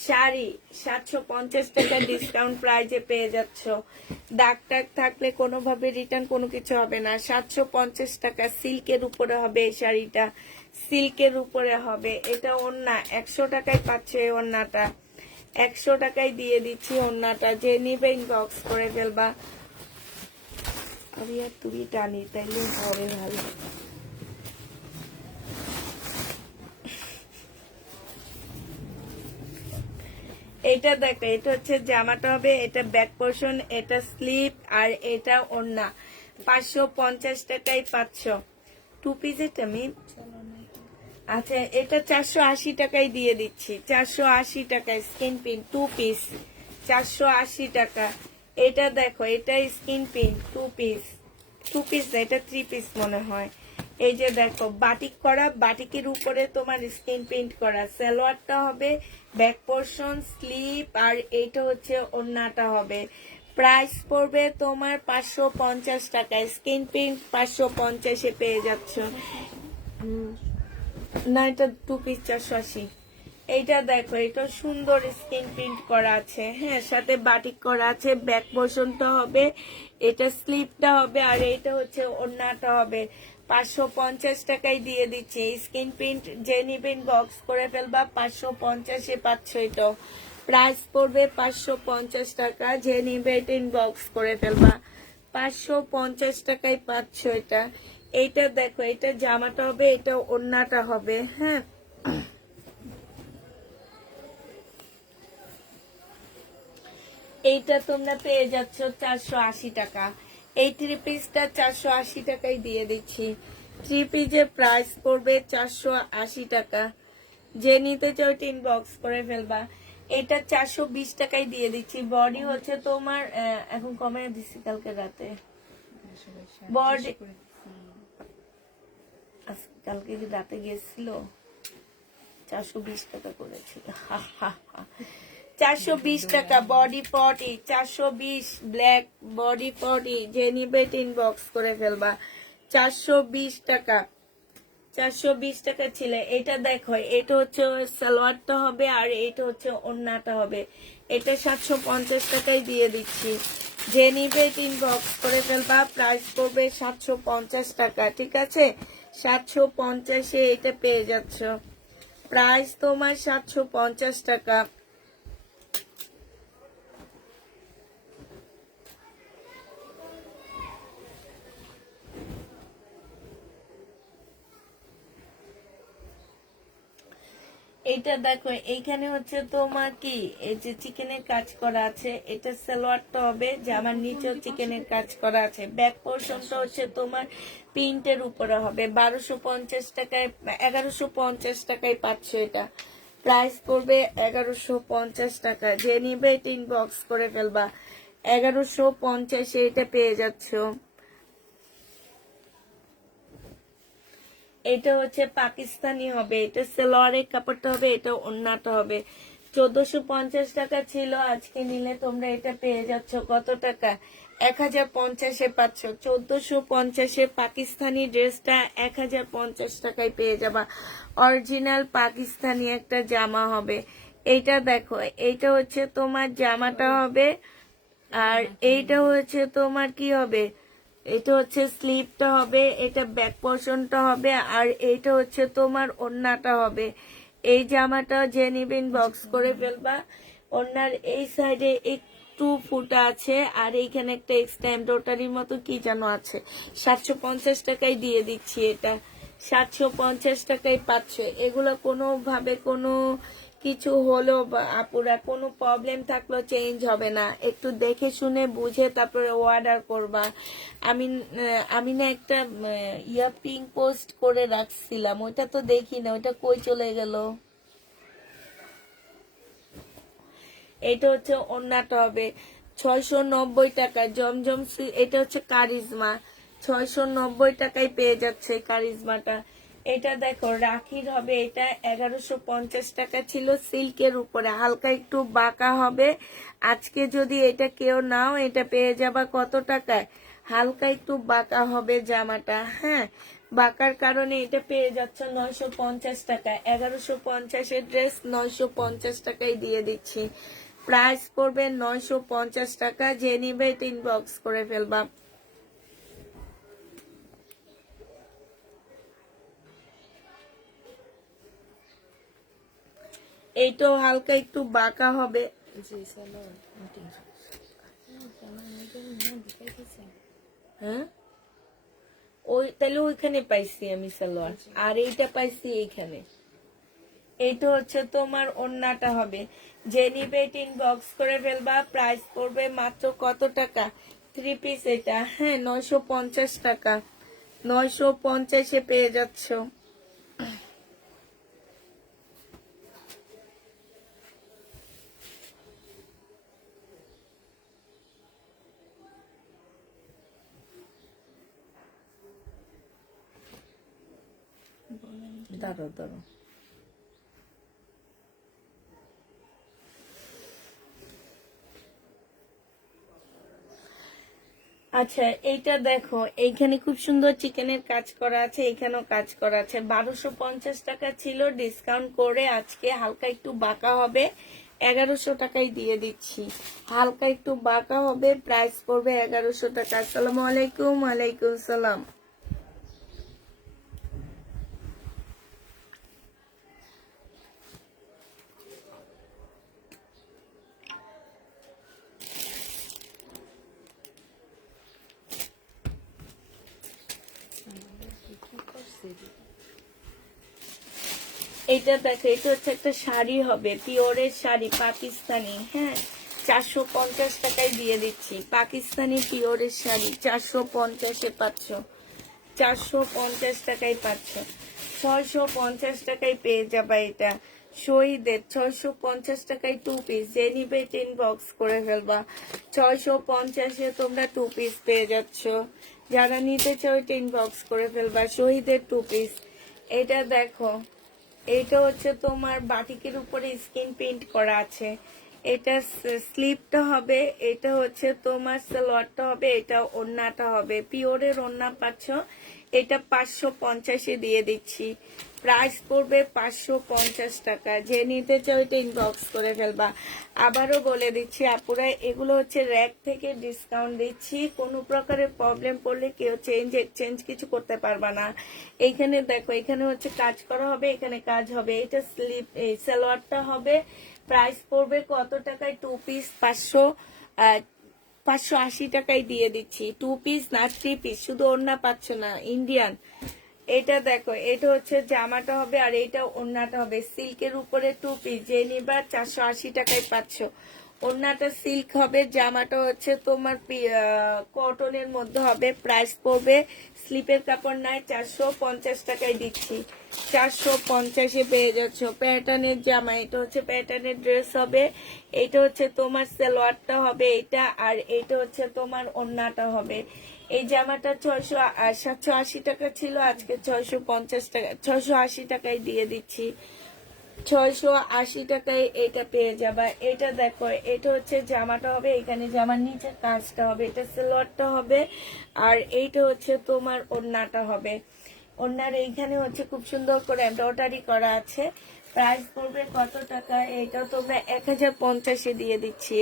শাড়ি 750 টাকা ডিসকাউন্ট প্রাইজে পেয়ে যাচ্ছ। দাগ টাগ থাকলে কোনোভাবে রিটার্ন কোনো কিছু হবে না। 750 টাকা। সিল্কের উপরে হবে এই শাড়িটা, সিল্কের উপরে হবে। এটা ওড়না 100 টাকায় পাচ্ছে। এই ওড়নাটা 100 টাকায় দিয়ে দিচ্ছি ওড়নাটা। যে নিবে ইনবক্স করে ফেলবা। আমি আর তুমি টানি তাইলে হবে ভালো। এটা দেখো, এটা হচ্ছে জামাটা হবে, এটা ব্যাক পোর্শন, এটা স্লিপ আর এটা ওড়না। 550 টাকায় পাচ্ছ 2 পিস। এটা আমি আচ্ছা, এটা 480 টাকায় দিয়ে দিচ্ছি। 480 টাকায় স্কিন প্রিন্ট 2 পিস, 480 টাকা। এটা দেখো, এটা স্কিন প্রিন্ট 2 পিস, 2 পিস না, এটা 3 পিস মনে হয়। এই যে দেখো, বাটিক করা, বাটিকের উপরে তোমার স্কিন প্রিন্ট করা। সালোয়ারটা হবে, ব্যাক পোর্শন, স্লিপ আর এইটা হচ্ছে ওড়নাটা হবে। প্রাইস পড়বে তোমার 550 টাকায়। স্কিন প্রিন্ট 550-এ পেয়ে যাচ্ছ। না, এটা 2 পিস 480। এইটা দেখো, এটা সুন্দর স্কিন প্রিন্ট করা আছে, হ্যাঁ, সাথে বাটিক করা আছে। ব্যাক পোর্শনটা হবে, এটা স্লিপটা হবে আর এইটা হচ্ছে ওড়নাটা হবে। 550 টাকায় দিয়ে দিচ্ছি। স্ক্রিন প্রিন্ট যে নিবেন বক্স করে ফেলবা, 550-এ পাচ্ছ। এটা প্রাইস পড়বে 550 টাকা, যে নিবে বক্স করে ফেলবা, 550 টাকায় পাচ্ছ এটা। এইটা দেখো, এটা জামাটা হবে, এটা ওড়নাটা হবে। হ্যাঁ, এইটা তোমরা পেয়ে যাচ্ছ 480 টাকা। এই থ্রি পিসটা 480 টাকায় দিয়ে দিচ্ছি। থ্রি পিসের প্রাইস পড়বে 480 টাকা, যে নিতে চাও টিন বক্স করে ফেলবা। এটা 420 টাকায় দিয়ে দিচ্ছি। বডি হচ্ছে তোমার এখন কমে দিচ্ছি কালকে রাতে। বডি কালকে কি রাতে গিয়েছিল, 420 টাকা করেছিল। 420 টাকা বডি 40, 420 ব্ল্যাক বডি 40, যে নিবে টিন বক্স করে ফেলবা। 420 টাকা, 420 টাকা ছিল। এটা দেখো, এটা হচ্ছে সালোয়ারটা হবে আর এটা হচ্ছে ওড়নাটা হবে। এটা 750 টাকায় দিয়ে দিচ্ছি। যে নিবে টিন বক্স করে ফেলবা, প্রাইস পড়বে 750 টাকা। ঠিক আছে, 750-এ এটা পেয়ে যাচ্ছ। প্রাইস তোমার 750 টাকা। এটা দেখো, এইখানে হচ্ছে তোমার কি, এই যে চিকেনের কাজ করা আছে, এটা সালোয়ারটা হবে, জামার নিচেও চিকেনের কাজ করা আছে। ব্যাক পোর্শনটা হচ্ছে তোমার প্রিন্টের উপরে হবে। 1250 টাকায়, 1150 টাকায় পাচ্ছ এটা। প্রাইস পড়বে 1150 টাকা, যে নিবে টিন বক্স করে ফেলবা। 1150-এ এটা পেয়ে যাচ্ছ। এটা হচ্ছে পাকিস্তানি হবে, এটা সালোয়ারের কাপড়টা হবে, এটা ওড়নাটা হবে। 1450 টাকা ছিল, আজকে নিলে তোমরা এটা পেয়ে যাচ্ছ কত টাকা, 1050-এ পাচ্ছ। 1450-এ পাকিস্তানি ড্রেসটা 1050 টাকায় পেয়ে যাবা। অরিজিনাল পাকিস্তানি একটা জামা হবে। এইটা দেখো, এইটা হচ্ছে তোমার জামাটা হবে, আর এইটা হচ্ছে তোমার কি হবে, এটা হচ্ছে স্লিপটা হবে, এটা ব্যাক পোর্শনটা হবে, আর এইটা হচ্ছে তোমার ওড়নাটা হবে। এই জামাটা যে নিবেন বক্স করে ফেলবা। ওড়নার এই সাইডে একটু ফুটা আছে, আর এইখানে একটা এক্সট্রা এমব্রয়ডারির মতো কি যেন আছে। 750 টাকায় দিয়ে দিচ্ছি এটা, 750 টাকায় পাচ্ছ। এগুলো কোনোভাবে কোনো কিছু হলো বা আপুরা কোনো প্রবলেম থাকলো চেঞ্জ হবে না। একটু দেখে শুনে বুঝে তারপরে অর্ডার করবা। আমি আমি না একটা পিঙ্ক পোস্ট করে রাখছিলাম, ওইটা তো দেখি না, ওইটা কই চলে গেল। এটা হচ্ছে ওড়নাটা হবে 690 টাকা। জমজম এটা হচ্ছে কারিজমা, 690 টাকায় পেয়ে যাচ্ছে কারিজমাটা। এটা দেখো রাখির হবে, এটা 1150 টাকা ছিল, সিল্কের উপরে হালকা একটু বাঁকা হবে। আজকে যদি এটা কেউ নাও, এটা পেয়ে যাবা কত টাকায়, হালকা একটু বাঁকা হবে জামাটা। হ্যাঁ, বাঁকার কারণে এটা পেয়ে যাচ্ছ 950 টাকা। 1150-এর ড্রেস 950 টাকায় দিয়ে দিচ্ছি। প্রাইস পড়বে 950 টাকা, যে নিবে টিন বক্স করে ফেলবা। এইটাও হালকা একটু বাঁকা হবে। হ্যাঁ, ওই তাহলে ওইখানে পাইছি আমি সালোয়ার, আর এইটা পাইছি এইখানে। এইটা হচ্ছে তোমার ওড়নাটা হবে, যে নিবে টিন বক্স করে ফেলবা। প্রাইস পড়বে মাত্র কত টাকা, থ্রি পিস এটা। হ্যাঁ, 950 টাকা, 950-এ পেয়ে যাচ্ছ। দাঁড়ো দাঁড়ো, আচ্ছা এইটা দেখো, এইখানে খুব সুন্দর চিকেনের কাজ করা আছে, এখানেও কাজ করা আছে। 1250 টাকা ছিল, ডিসকাউন্ট করে আজকে হালকা একটু বাঁকা হবে, 1100 টাকায় দিয়ে দিচ্ছি। হালকা একটু বাঁকা হবে, প্রাইস পড়বে 1100 টাকা। আসসালামু আলাইকুম। ওয়ালাইকুম সালাম। এটা দেখো, এটা হচ্ছে একটা শাড়ি হবে, পিওরের শাড়ি, পাকিস্তানি। হ্যাঁ, 450 টাকায় দিয়ে দিচ্ছি। পাকিস্তানি পিওরের শাড়ি 450-এ পাচ্ছ, 450 টাকায় পাচ্ছ। 650 টাকায় পেয়ে যাবা এটা। শহীদের 650 টাকায় 2 পিস, যে নিবে 10 বক্স করে ফেলবা। 650-এ তোমরা 2 পিস পেয়ে যাচ্ছ। যারা নিতে চাও 10 বক্স করে ফেলবা। শহীদের 2 পিস। এটা দেখো, এটা হচ্ছে তোমার বাটিকের উপরে স্কিন প্রিন্ট করা আছে। এটা স্লিপটা হবে, এটা হচ্ছে তোমার সালোয়ারটা হবে, এটা ওড়নাটা হবে। পিওরের ওড়না পাচ্ছ। এটা 550-এ দিয়ে দিচ্ছি। প্রাইস পড়বে 550 টাকা। যে নিতে চাও এটা ইনবক্স করে ফেলবা। আবারও বলে দিচ্ছি আপুরা, এগুলো হচ্ছে র্যাক থেকে ডিসকাউন্ট দিচ্ছি। কোনো প্রকারের প্রবলেম পড়লে কেউ এক্সচেঞ্জ কিছু করতে পারবা না। এইখানে দেখো, এখানে হচ্ছে কাজ করা হবে, এখানে কাজ হবে। এটা স্লিপ, এই সালোয়ারটা হবে। প্রাইস পড়বে কত টাকায়? 2 পিস 580 টাকায় দিয়ে দিচ্ছি। 2 পিস না 3 পিস, শুধু ওড়না পাচ্ছ না, ইন্ডিয়ান। এটা দেখো, এটা হচ্ছে জামাটা হবে, আর এটা ওড়নাটা হবে। সিল্কের উপরে 2 পিস, যে নিবা 480 টাকায় পাচ্ছ। ওড়নাটা সিল্ক হবে, জামাটা হচ্ছে তোমার কটনের মধ্যে হবে। প্রাইস পড়বে, স্লিপের কাপড় নাই, 450 টাকায় দিচ্ছি। 450-এ পেয়ে যাচ্ছ। প্যাটার্নের জামা, এটা হচ্ছে প্যাটার্নের ড্রেস হবে। এটা হচ্ছে তোমার সালোয়ারটা হবে এটা, আর এটা হচ্ছে তোমার ওড়নাটা হবে। এই জামাটা 780 টাকা ছিল, আজকে 650 টাকা, 680 টাকায় দিয়ে দিচ্ছি। 680 টাকায় এটা পেয়ে যাবা। এটা দেখো, এটা হচ্ছে জামাটা হবে, এখানে জামার নিচে কাজটা হবে। এটা সালোয়ারটা হবে, আর এইটা হচ্ছে তোমার ওড়নাটা হবে। ওড়নার এইখানে হচ্ছে খুব সুন্দর করে এমব্রয়ডারি করা আছে। প্রাইস পড়বে কত টাকা? এটা তোমরা 1050-এ দিয়ে দিচ্ছি।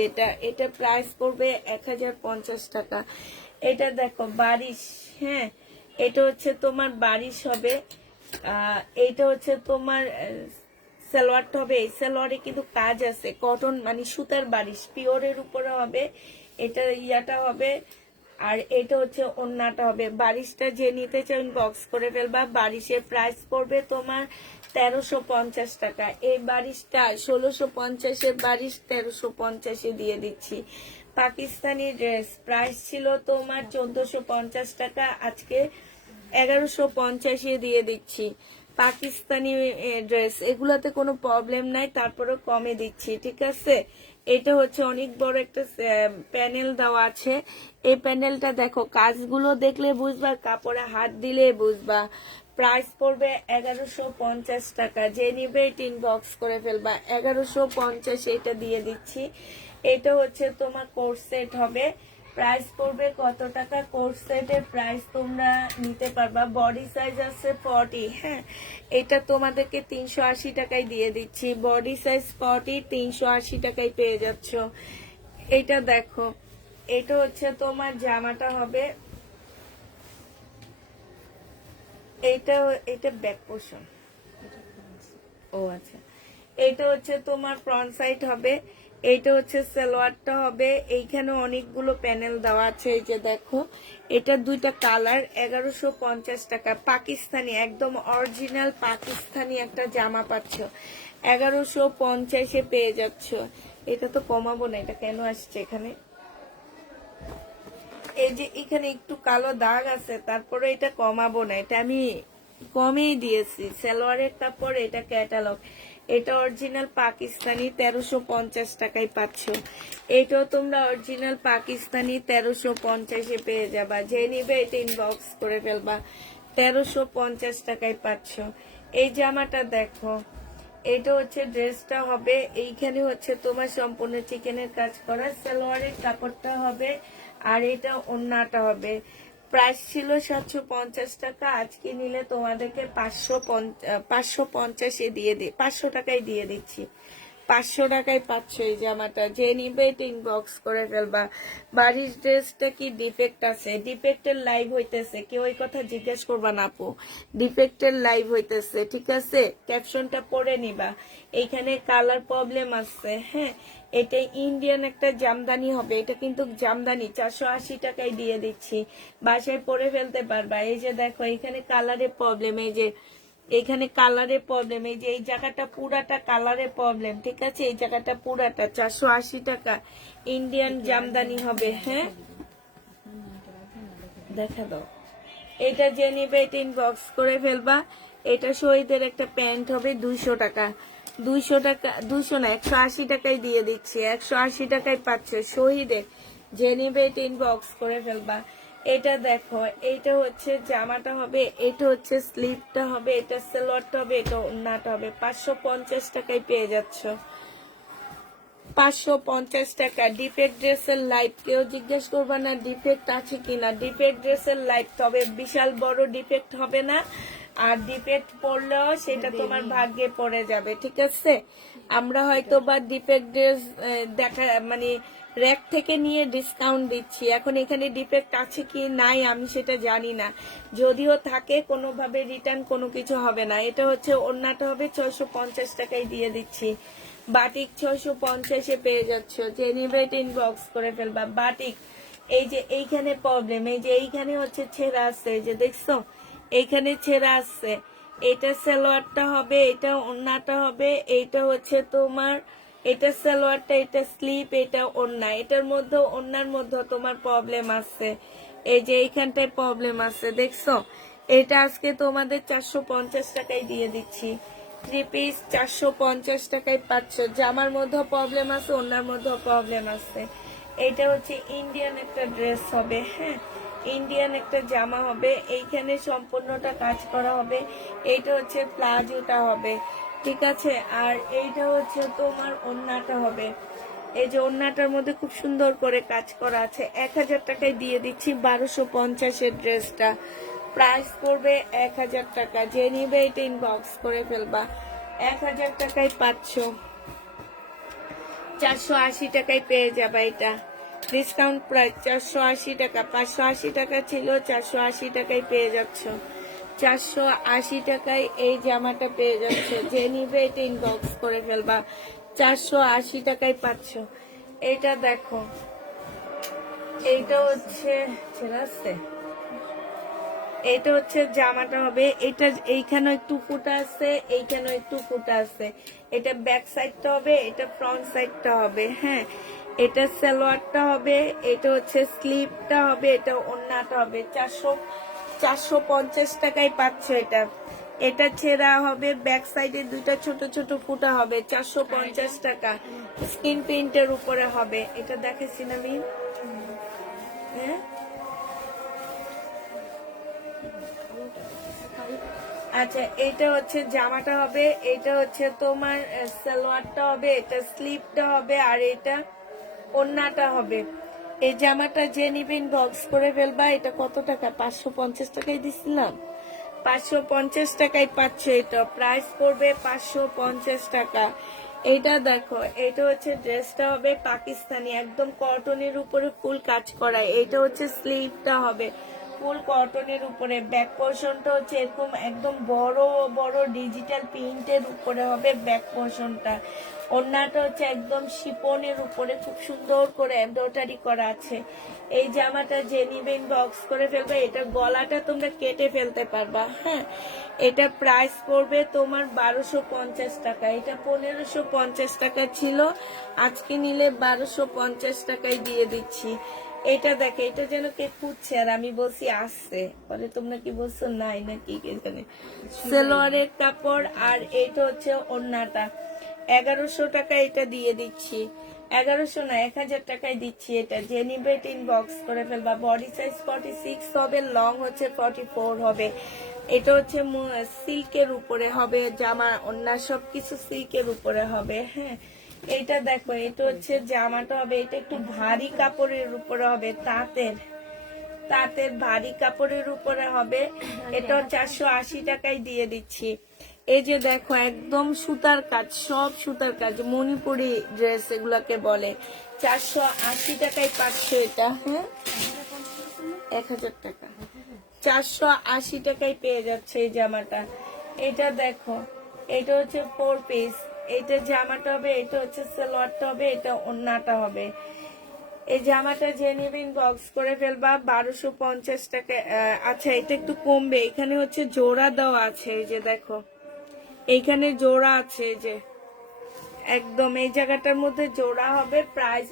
এটা প্রাইস পড়বে 1050 টাকা। এটা দেখো, বারিশ। হ্যাঁ, এটা হচ্ছে তোমার বারিশ হবে। এইটা হচ্ছে তোমার সালোয়ারটা হবে। এই সালোয়ারে কিন্তু কাজ আছে, কটন মানে সুতার বারিশ, পিওরের উপরে হবে। এটা ইয়াটা হবে, আর এটা হচ্ছে ওড়নাটা হবে। বারিশটা যে নিতে চান বক্স করে ফেলবা। বারিশের প্রাইস পড়বে তোমার 1350 টাকা। এই বারিশটা 1650-এর বারিশ 1350-এ দিয়ে দিচ্ছি। পাকিস্তানি ড্রেস প্রাইস ছিল তোমার 1450 টাকা, আজকে 1150-এ দিয়ে দিচ্ছি। পাকিস্তানি ড্রেস, এগুলাতে কোনো প্রবলেম নাই, তারপরে কমে দিচ্ছি, ঠিক আছে। এটা হচ্ছে অনেক বড় একটা প্যানেল দেওয়া আছে। এই প্যানেলটা দেখো, কাজগুলো দেখলে বুঝবা, কাপড়ে হাত দিলে বুঝবা। প্রাইস পড়বে 1150 টাকা। যে নিবে 3 বক্স করে ফেলবা। 1150 এটা দিয়ে দিচ্ছি। এটা হচ্ছে তোমার কোর্স সেট হবে। প্রাইস পড়বে কত টাকা? কোর্স সেটের প্রাইস তোমরা নিতে পারবা, বডি সাইজ আছে 40। হ্যাঁ, এটা তোমাদেরকে 380 টাকায় দিয়ে দিচ্ছি। বডি সাইজ 40, 380 টাকায় পেয়ে যাচ্ছ। এটা দেখো, এটা হচ্ছে তোমার জামাটা হবে। এটা ব্যাক পোর্শন। ও আচ্ছা, এটা হচ্ছে তোমার ফ্রন্ট সাইড হবে। এইটা হচ্ছে সালোয়ারটা হবে। এইখানে অনেকগুলো প্যানেল দেওয়া আছে, এই যে দেখো। এটা দুইটা কালার, 1150 টাকা। পাকিস্তানি, একদম অরিজিনাল পাকিস্তানি একটা জামা পাচ্ছ, 1150-এ পেয়ে যাচ্ছ। এটা তো কমাবো না, এটা কেন আসছে এখানে? এই যে এখানে একটু কালো দাগ আছে, তারপরে এটা কমাবো না, এটা আমি কমেই দিয়েছি। সালোয়ারের কাপড়, এটা ক্যাটালগ। এটা অরিজিনাল পাকিস্তানি, 1350 টাকায় পাচ্ছ। এটাও তোমরা অরিজিনাল পাকিস্তানি 1350-এ পেয়ে যাবা। যে নিবে এটা ইনবক্স করে ফেলবা। 1350 টাকায় পাচ্ছ। এই জামাটা দেখো, এটা হচ্ছে ড্রেসটা হবে। এইখানে হচ্ছে তোমার সম্পূর্ণ চিকেনের কাজ করা। সালোয়ারের কাপড়টা হবে, আর এটা ওড়নাটা হবে। প্রাইস ছিল 750 টাকা, আজকে নিলে তোমাদেরকে 550-এ দিয়ে 500 টাকায় দিয়ে দিচ্ছি। 500 টাকায় পাচ্ছ এই জামাটা। যে নিবে এটা ইনবক্স করে ফেলবা। বাড়ির ড্রেসটা কি ডিফেক্ট আছে? ডিফেক্টের লাইভ হইতেছে, কেউ ওই কথা জিজ্ঞেস করবা না আপু। ডিফেক্টের লাইভ হইতেছে, ঠিক আছে। ক্যাপশনটা পড়ে নিবা। এইখানে কালার প্রবলেম আছে। হ্যাঁ, এটা ইন্ডিয়ান একটা জামদানি হবে। এটা কিন্তু জামদানি, 480 টাকায় দিয়ে দিচ্ছি। বাসায় পরে ফেলতে পারবা। এই যে দেখো, এখানে কালারের প্রবলেম, এই যে এখানে কালারের প্রবলেম, এই যে এই জায়গাটা পুরাটা কালারের প্রবলেম, ঠিক আছে? এই জায়গাটা পুরাটা 480 টাকা ইন্ডিয়ান জামদানি হবে। হ্যাঁ, দেখা দাও। এটা যে নিবে এটা ইনবক্স করে ফেলবা। এটা শহীদের একটা প্যান্ট হবে 200 টাকা, 200 টাকা, 200 না 180 টাকায় দিয়ে দিচ্ছি, 180 টাকায় পাচ্ছ শহীদের। যে নিবে এটা ইনবক্স করে ফেলবা। এটা দেখো, এটা হচ্ছে জামাটা হবে, এটা হচ্ছে স্লিভটা হবে, এটা সালোয়ারটা হবে, এটা ওড়নাটা হবে। 550 টাকায় পেয়ে যাচ্ছ, 550 টাকা। ডিফেক্ট ড্রেসের লাইট, কেউ জিজ্ঞেস করবা না ডিফেক্ট আছে কিনা। ডিফেক্ট ড্রেসের লাইট, তবে বিশাল বড় ডিফেক্ট হবে না, আর ডিফেক্ট পড়লেও সেটা তোমার ভাগ্যে পড়ে যাবে, ঠিক আছে? আমরা হয়তো বা ডিফেক্ট ড্রেস দেখা মানে র্যাক থেকে নিয়ে ডিসকাউন্ট দিচ্ছি, এখন এখানে ডিফেক্ট আছে কি নাই আমি সেটা জানি না, যদিও থাকে কোনোভাবে রিটার্ন কোনো কিছু হবে না। এটা হচ্ছে ওড়নাটা হবে 650 টাকায় দিয়ে দিচ্ছি। বাটিক 650-এ পেয়ে যাচ্ছ, যে নিবে এটা ইনবক্স করে ফেলবা। বাটিক, এই যে এইখানে প্রবলেম, এই যে এইখানে হচ্ছে ছেঁড়া আছে, এই যে দেখছো এইখানে ছেঁড়া আছে। এটা সালোয়ারটা হবে, এটা ওড়নাটা হবে, এইটা হচ্ছে তোমার, এটা সালোয়ারটা, এটা স্লিপ, এটা ওড়না। এটার মধ্যে ওড়নার মধ্যে তোমার প্রবলেম আছে, এই যে এইখানটায় প্রবলেম আছে, দেখছো? এটা আজকে তোমাদের 450 টাকায় দিয়ে দিচ্ছি। 3 পিস 450 টাকায় পাচ্ছ। জামার মধ্যেও প্রবলেম আছে, ওড়নার মধ্যেও প্রবলেম আছে। এটা হচ্ছে ইন্ডিয়ান একটা ড্রেস হবে। হ্যাঁ, ইন্ডিয়ান একটা জামা হবে, এইখানে সম্পূর্ণটা কাজ করা হবে। এইটা হচ্ছে প্লাজোটা হবে, ঠিক আছে? আর এইটা হচ্ছে তোমার ওড়নাটা হবে। এই যে ওড়নাটার মধ্যে খুব সুন্দর করে কাজ করা আছে। 1000 টাকায় দিয়ে দিচ্ছি 1250-এর ড্রেসটা। প্রাইস পড়বে 1000 টাকা। যে নিবে এটা ইনবক্স করে ফেলবা। 1000 টাকায় পাচ্ছ, 480 টাকায় পেয়ে যাবে। এটা ডিসকাউন্ট প্রাইস 480 টাকা, 580 টাকা ছিল, 480 টাকায় পেয়ে যাচ্ছ। 480 টাকায় এই জামাটা পেয়ে যাচ্ছে, যে নিবে এটা ইনবক্স করে ফেলবা। 480 টাকায় পাচ্ছ। এটা দেখো, এইটা হচ্ছে ছেড়ে আসছে, এটা হচ্ছে জামাটা হবে। এটা এইখানে একটু ফুটা আছে, এইখানে একটু ফুটা আছে। এটা ব্যাক সাইডটা হবে, এটা ফ্রন্ট সাইডটা হবে। হ্যাঁ, এটা সালোয়ারটা হবে, এটা হচ্ছে স্লিভটা হবে, এটা ওড়নাটা হবে। 450 টাকায় পাচ্ছ এটা। এটা ছেঁড়া হবে, ব্যাক সাইডে দুইটা ছোট ছোট ফুটা হবে। 450 টাকা, স্কিন প্রিন্টের উপরে হবে। এটা দেখেছি না আমি। হ্যাঁ, আচ্ছা, এটা হচ্ছে জামাটা হবে, এটা হচ্ছে তোমার সালোয়ারটা হবে, এটা স্লিভটা হবে, আর এটা ওড়নাটা হবে। এই জামাটা যে নিবেন বক্স করে ফেলবা। এটা কত টাকা? 550 টাকায় দিছিলাম, 550 টাকায় পাচ্ছ। এটা প্রাইস পড়বে 550 টাকা। এটা দেখো, এটা হচ্ছে ড্রেসটা হবে পাকিস্তানি, একদম কটনের উপরে ফুল কাজ করা। এটা হচ্ছে স্লিভটা হবে ফুল কটনের উপরে। ব্যাক পোর্শনটা হচ্ছে এরকম একদম বড় বড় ডিজিটাল প্রিন্টের উপরে হবে ব্যাক পোর্শনটা। ওড়নাটা হচ্ছে একদম শিপনের উপরে খুব সুন্দর করে এমব্রয়ডারি করা আছে। এই জামাটা যে নিবেন বক্স করে ফেলবে। এটা গলাটা তোমরা কেটে ফেলতে পারবা। হ্যাঁ, এটা প্রাইস পড়বে তোমার 1250 টাকা। এটা 1550 টাকা ছিল, আজকে নিলে 1250 টাকায় দিয়ে দিচ্ছি। এটা দেখে, এটা যেন কে খুঁজছে আর আমি বলছি আসছে, বলে তোমরা কি বলছো নাই নাকি এখানে। সালোয়ারের কাপড়, আর এটা হচ্ছে ওড়নাটা। 1100 টাকা এটা দিয়ে দিচ্ছি। 1100 না 1000 টাকায় দিচ্ছি। এটা যে নিবে ইনবক্স করে ফেলবা। বডি সাইজ 46 হবে, লং হচ্ছে 44 হবে। এটা হচ্ছে সিল্কের উপরে হবে জামা, ওড়না সবকিছু সিল্কের উপরে হবে। হ্যাঁ, এটা দেখো, এটা হচ্ছে জামাটা হবে, এটা একটু ভারী কাপড়ের উপরে হবে, তাঁতের তাঁতের ভারী কাপড়ের উপরে হবে। এটা 480 টাকায় দিয়ে দিচ্ছি। এই যে দেখো, একদম সুতার কাজ, সব সুতার কাজ, মণিপুরি ড্রেস এগুলাকে বলে। 480 টাকায় পাচ্ছ এটা। হ্যাঁ, 1000 টাকা, 480 টাকায় পেয়ে যাচ্ছে এই জামাটা। এটা দেখো, এটা হচ্ছে 4 পিস। এটা জামাটা হবে, এটা হচ্ছে সালোয়ারটা হবে, এটা ওড়নাটা হবে। এই জামাটা যে নেবে ইনবক্স করে ফেলবা 1250 টাকা। আচ্ছা এটা একটু কমবে, এখানে হচ্ছে জোড়া দেওয়া আছে, এই যে দেখো এইখানে জোড়া আছে, এই যে একদম এই জায়গাটার মধ্যে জোড়া হবে। প্রাইস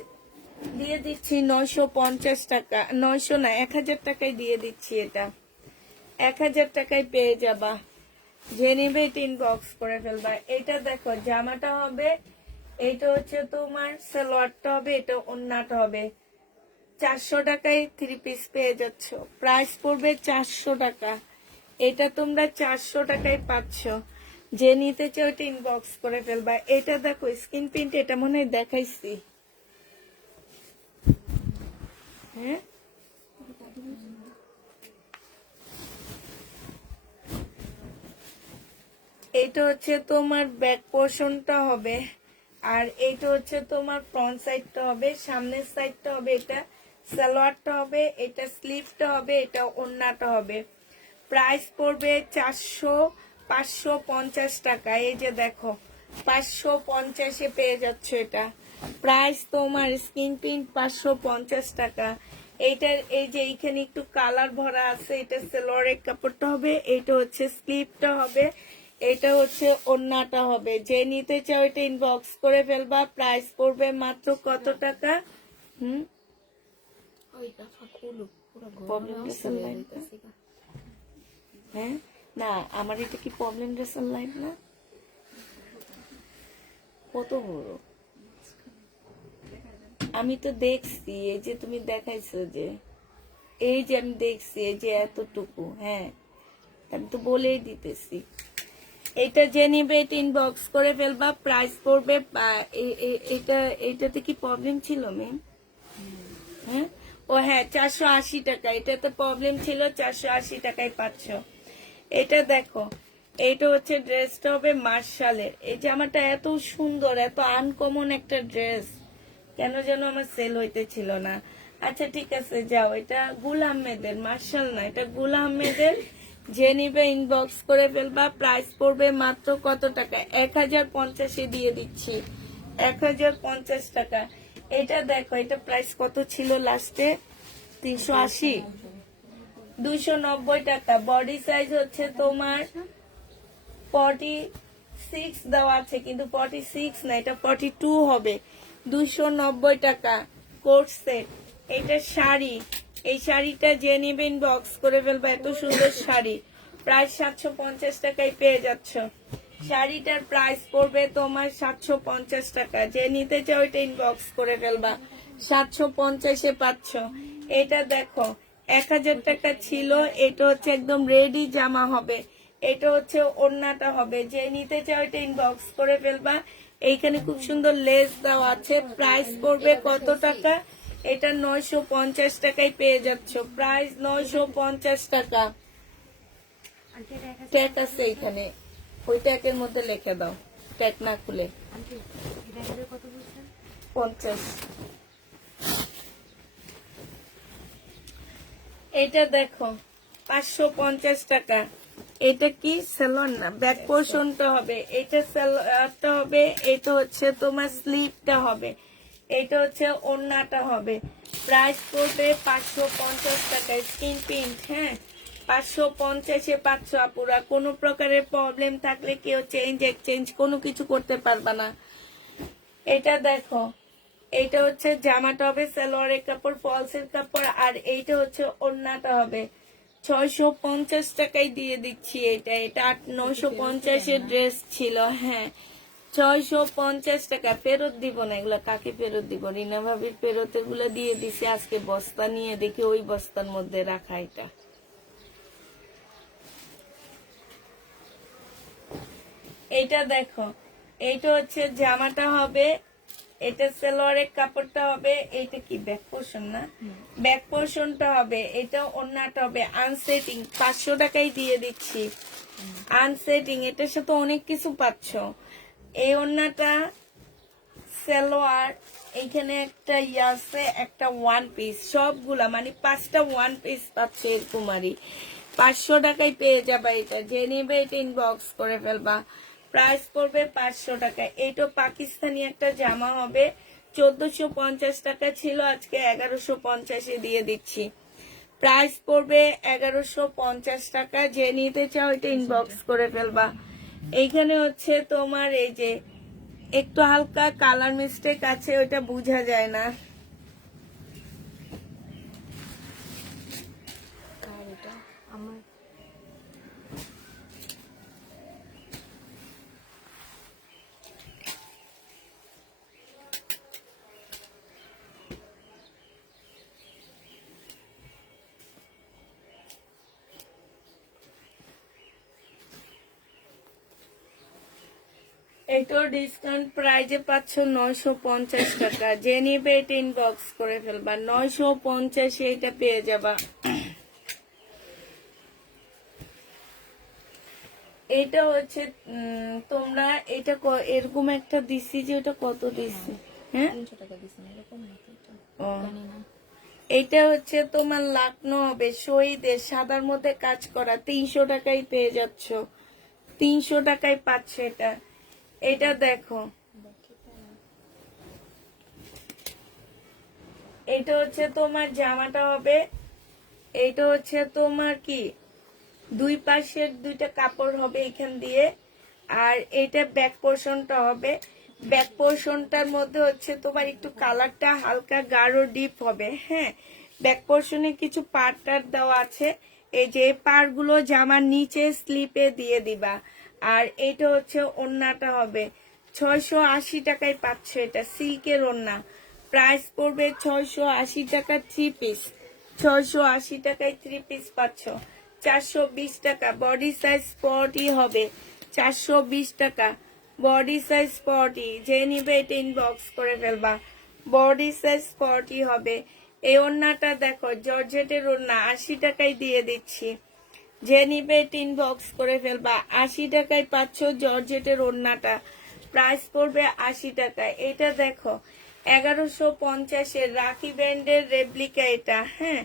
দিয়ে দিচ্ছি 950 টাকা, 900 না 1000 টাকায় দিয়ে দিচ্ছি। এটা 1000 টাকায় পেয়ে যাবা, যে নিবে এটা ইনবক্স করে ফেলবা। এটা দেখো জামাটা হবে, এটা হচ্ছে তোমার সালোয়ারটা হবে, এটা ওন্নাটা হবে। 400 টাকায় 3 পিস পেয়ে যাচ্ছ, প্রাইস পড়বে 400 টাকা। এটা তোমরা 400 টাকায় পাচ্ছ, যে নিতে চাও এটা ইনবক্স করে ফেলবা। এটা দেখো স্কিন প্রিন্ট, এটা মনে হয় দেখাইছি, হ্যাঁ এইটা হচ্ছে তোমার ব্যাক পোর্শনটা হবে, আর এইটা হচ্ছে তোমার ফ্রন্ট সাইডটা হবে, সামনের সাইডটা হবে, এটা সালোয়ারটা হবে, এটা স্লিভটা হবে, এটা ওন্নাটা হবে। প্রাইস পড়বে 550 টাকা। এই যে দেখো 550-এ পেয়ে যাচ্ছ এটা। প্রাইস তোমার স্কিন প্রিন্ট 550 টাকা। এইটার এই যে এইখানে একটু কালার ভরা আছে, এটা সালোয়ারের কাপড়টা হবে, এটা হচ্ছে স্লিভটা হবে, এটা হচ্ছে ওন্নাটা হবে। যে নিতে চাও এটা ইনবক্স করে ফেলবা। প্রাইস পড়বে মাত্র কত টাকা? হ্যাঁ না, আমার এটা কি প্রবলেম রেশন লাইট না? কত বড় আমি তো দেখছি, এই যে তুমি দেখাইছো, যে এই যে আমি দেখছি, এই যে এতটুকু, হ্যাঁ আমি তো বলেই দিতেছি। এটা যে নিবে এটা ইনবক্স করে ফেলবা। প্রাইস পড়বে এটাতে কি প্রবলেম ছিল ম্যাম? হ্যাঁ ও হ্যাঁ 480 টাকা, এটাতে প্রবলেম ছিল, 480 টাকায় পাচ্ছ। এটা দেখো, এইটা হচ্ছে ড্রেসটা হবে মার্শালের। এই জামাটা এত সুন্দর, এত আনকমন একটা ড্রেস, কেন যেন আমার সেল হইতেছিল না। আচ্ছা ঠিক আছে যাও, এটা গুল আহমেদের, মার্শাল না, এটা গুল আহমেদের। যে নিবে ইনবক্স করে ফেলবা। প্রাইস পড়বে মাত্র কত টাকা? 1050-এ দিয়ে দিচ্ছি, 1050 টাকা। এটা দেখো, এটা প্রাইস কত ছিল লাস্টে? 380, 290 টাকা। বডি সাইজ হচ্ছে তোমার 46 দেওয়া আছে, কিন্তু 46 না, এটা 42 হবে। 290 টাকা কোট সেট। এটা শাড়ি, এই শাড়িটা যে নিবে ইনবক্স করে ফেলবা। এত সুন্দর শাড়ি, প্রায় 750 টাকায় পেয়ে যাচ্ছ। শাড়িটার প্রাইস পড়বে তোমার 750 টাকা। যে নিতে চাও এটা ইনবক্স করে ফেলবা, 750-এ পাচ্ছ। এটা দেখো 1000 টাকা ছিল, এটা হচ্ছে একদম রেডি জামা হবে, এটা হচ্ছে ওড়নাটা হবে। যে নিতে চাও এটা ইনবক্স করে ফেলবা। এইখানে খুব সুন্দর লেস দেওয়া আছে। প্রাইস পড়বে কত টাকা? এটা 950 টাকায় পেয়ে যাচ্ছ, প্রাইস 950 টাকা। ট্যাগ আছে এখানে, ওই ট্যাগের মধ্যে লিখে দাও, ট্যাগ না খুলে। 50। এটা দেখো 550 টাকা। এটা কি সালোয়ার না, ব্যাক পোর্শনটা হবে, এটা সালোয়ারটা হবে, এটা হচ্ছে তোমার স্লিভটা হবে, এটা হচ্ছে ওড়নাটা হবে। প্রাইস পড়বে 550 টাকা। স্কিন প্রিন্ট, হ্যাঁ 550-এ পাচ্ছ আপুরা। কোনো প্রকারের প্রবলেম থাকলে কেউ চেঞ্জ এক্সচেঞ্জ কোনো কিছু করতে পারবা না। এটা দেখো, এইটা হচ্ছে জামাটা হবে সালোয়ারের কাপড়, ফলসের কাপড়, আর এইটা হচ্ছে ওড়নাটা হবে। 650 টাকায় দিয়ে দিচ্ছি এটা। এটা 950-এর ড্রেস ছিল, হ্যাঁ 650 টাকা। ফেরত দিব না, এগুলা কাকে ফেরত দিব? রিনা ভাবির ফেরত এগুলো দিয়ে দিছে। আজকে বস্তা নিয়ে দেখি ওই বস্তার মধ্যে রাখা। এটা দেখো, এইটা হচ্ছে জামাটা হবে, এটা সালোয়ারের কাপড়টা হবে, এইটা কি ব্যাক পোর্শন না, ব্যাক পোর্শনটা হবে, এটা ওড়নাটা হবে। আনসেটিং 500 টাকায় দিয়ে দিচ্ছি, আনসেটিং। এটার সাথে অনেক কিছু পাচ্ছ। এই ওড়নাটা সালোয়ার, এইখানে একটা আছে, একটা ওয়ান পিস, সবগুলা মানে 5টা ওয়ান পিস পাচ্ছে এরকম। 500 টাকায় পেয়ে যাবা এটা। যে নেবে এটা ইনবক্স করে ফেলবা। প্রাইস পড়বে 500 টাকা। এইটা পাকিস্তানি একটা জামা হবে, 1450 টাকা ছিল, আজকে 1150-এ দিয়ে দিচ্ছি। প্রাইস পড়বে 1150 টাকা। যে নিতে চাও এটা ইনবক্স করে ফেলবা। এইখানে হচ্ছে তোমার এই যে একটু হালকা কালার মিস্টেক আছে, ওইটা বোঝা যায় না। আর এটা আমার এটাও ডিসকাউন্ট প্রাইজে পাচ্ছ 950 টাকা। যে নিবে এটা ইনবক্স করে ফেলবা, 950-এ এটা পেয়ে যাবা। এটা হচ্ছে তোমরা এটা এরকম একটা দিছি যে ওটা কত দিছি, হ্যাঁ 300 টাকা দিছেন এরকম নাকি এটা ও। জানি না। এটা হচ্ছে তোমার লাকনো হবে শহীদের সাদার মধ্যে কাজ করা, 300 টাকায় পেয়ে যাচ্ছ, 300 টাকায় পাচ্ছ এটা। এটা দেখো, দেখি তো। এটা হচ্ছে তোমার জামাটা হবে, এটা হচ্ছে তোমার কি দুই পাশের দুইটা কাপড় হবে এখান দিয়ে, আর এটা ব্যাক পোর্শনটা হবে। ব্যাক পোর্শনটার মধ্যে হচ্ছে তোমার একটু কালারটা হালকা গাঢ় ডিপ হবে, হ্যাঁ। ব্যাক পোর্শনে কিছু পার টার দেওয়া আছে, এই যে পারগুলো জামার নিচে স্লিপে দিয়ে দিবা। আর এটা হচ্ছে ওড়নাটা হবে, 680 টাকায় পাচ্ছ এটা, সিল্কের ওড়না। প্রাইস পড়বে 680 টাকা 3 পিস, 680 টাকায় 3 পিস পাচ্ছ। 420 টাকা বডি সাইজ 40 হবে, 420 টাকা বডি সাইজ 40। যে নিবে এটা ইনবক্স করে ফেলবা, বডি সাইজ 40 হবে। এই ওড়নাটা দেখো জর্জেটের ওড়না, 80 টাকায় দিয়ে দিচ্ছি। যে নিবে এটা ইনবক্স করে ফেলবা, 80 টাকায় পাচ্ছ জর্জেটের ওড়নাটা। প্রাইস পড়বে 80 টাকা। এটা দেখো 1150-এর রাখি ব্র্যান্ডের রেপ্লিকা এটা, হ্যাঁ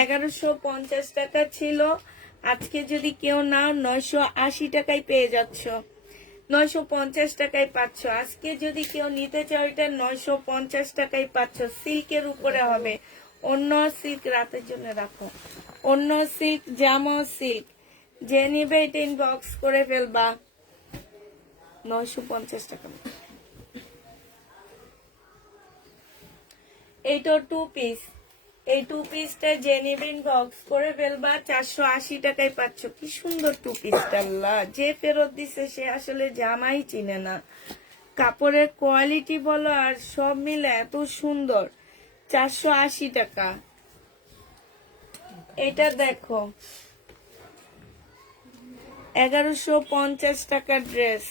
1150 টাকা ছিল, আজকে যদি কেউ নাও 980 টাকায় পেয়ে যাচ্ছ, 950 টাকায় পাচ্ছ। আজকে যদি কেউ নিতে চাও এটা 950 টাকায় পাচ্ছ। সিল্কের উপরে হবে, অন্য সিল্ক রাতের জন্য রাখো, অন্য সিল্ক জামা সিল্ক। যে নিবে এটা ইনবক্স করে ফেলবা, 950 টাকা। এইটা 2 পিস, এই 2 পিসটা যে নিবেন বক্স করে ফেলবা, 480 টাকায় পাচ্ছ। কি সুন্দর 2 পিসটা, আল্লাহ, যে ফেরত দিছে সে আসলে জামাই চিনে না। কাপড়ের কোয়ালিটি বলো আর সব মিলে এত সুন্দর, 480 টাকা। এটা দেখো 1150 টাকার ড্রেস,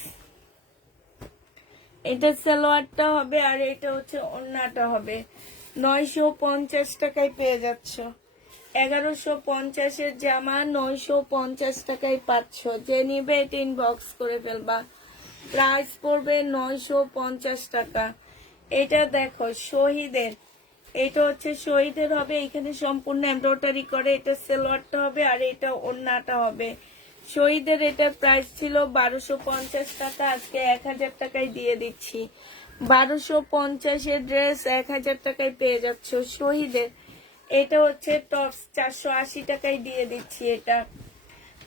এটা সালোয়ারটা হবে আর এটা হচ্ছে ওড়নাটা হবে। 950 টাকায় পেয়ে যাচ্ছ, 1150-এর জামা 950 টাকায় পাচ্ছ। যে নিবে এটা ইনবক্স করে ফেলবা, প্রাইস পড়বে 950 টাকা। এটা দেখো শহীদের, এটা হচ্ছে শহীদের হবে, এখানে সম্পূর্ণ এমব্রয়ডারি করে, এটা সালোয়ারটা হবে আর এটা ওড়নাটা হবে। শহীদের এটা প্রাইস ছিল 1250 টাকা, আজকে 1000 টাকায় দিয়ে দিচ্ছি। 1250-এর ড্রেস 1000 টাকায় পেয়ে যাচ্ছ শহীদের। এটা হচ্ছে টপস, 480 টাকায় দিয়ে দিচ্ছি এটা।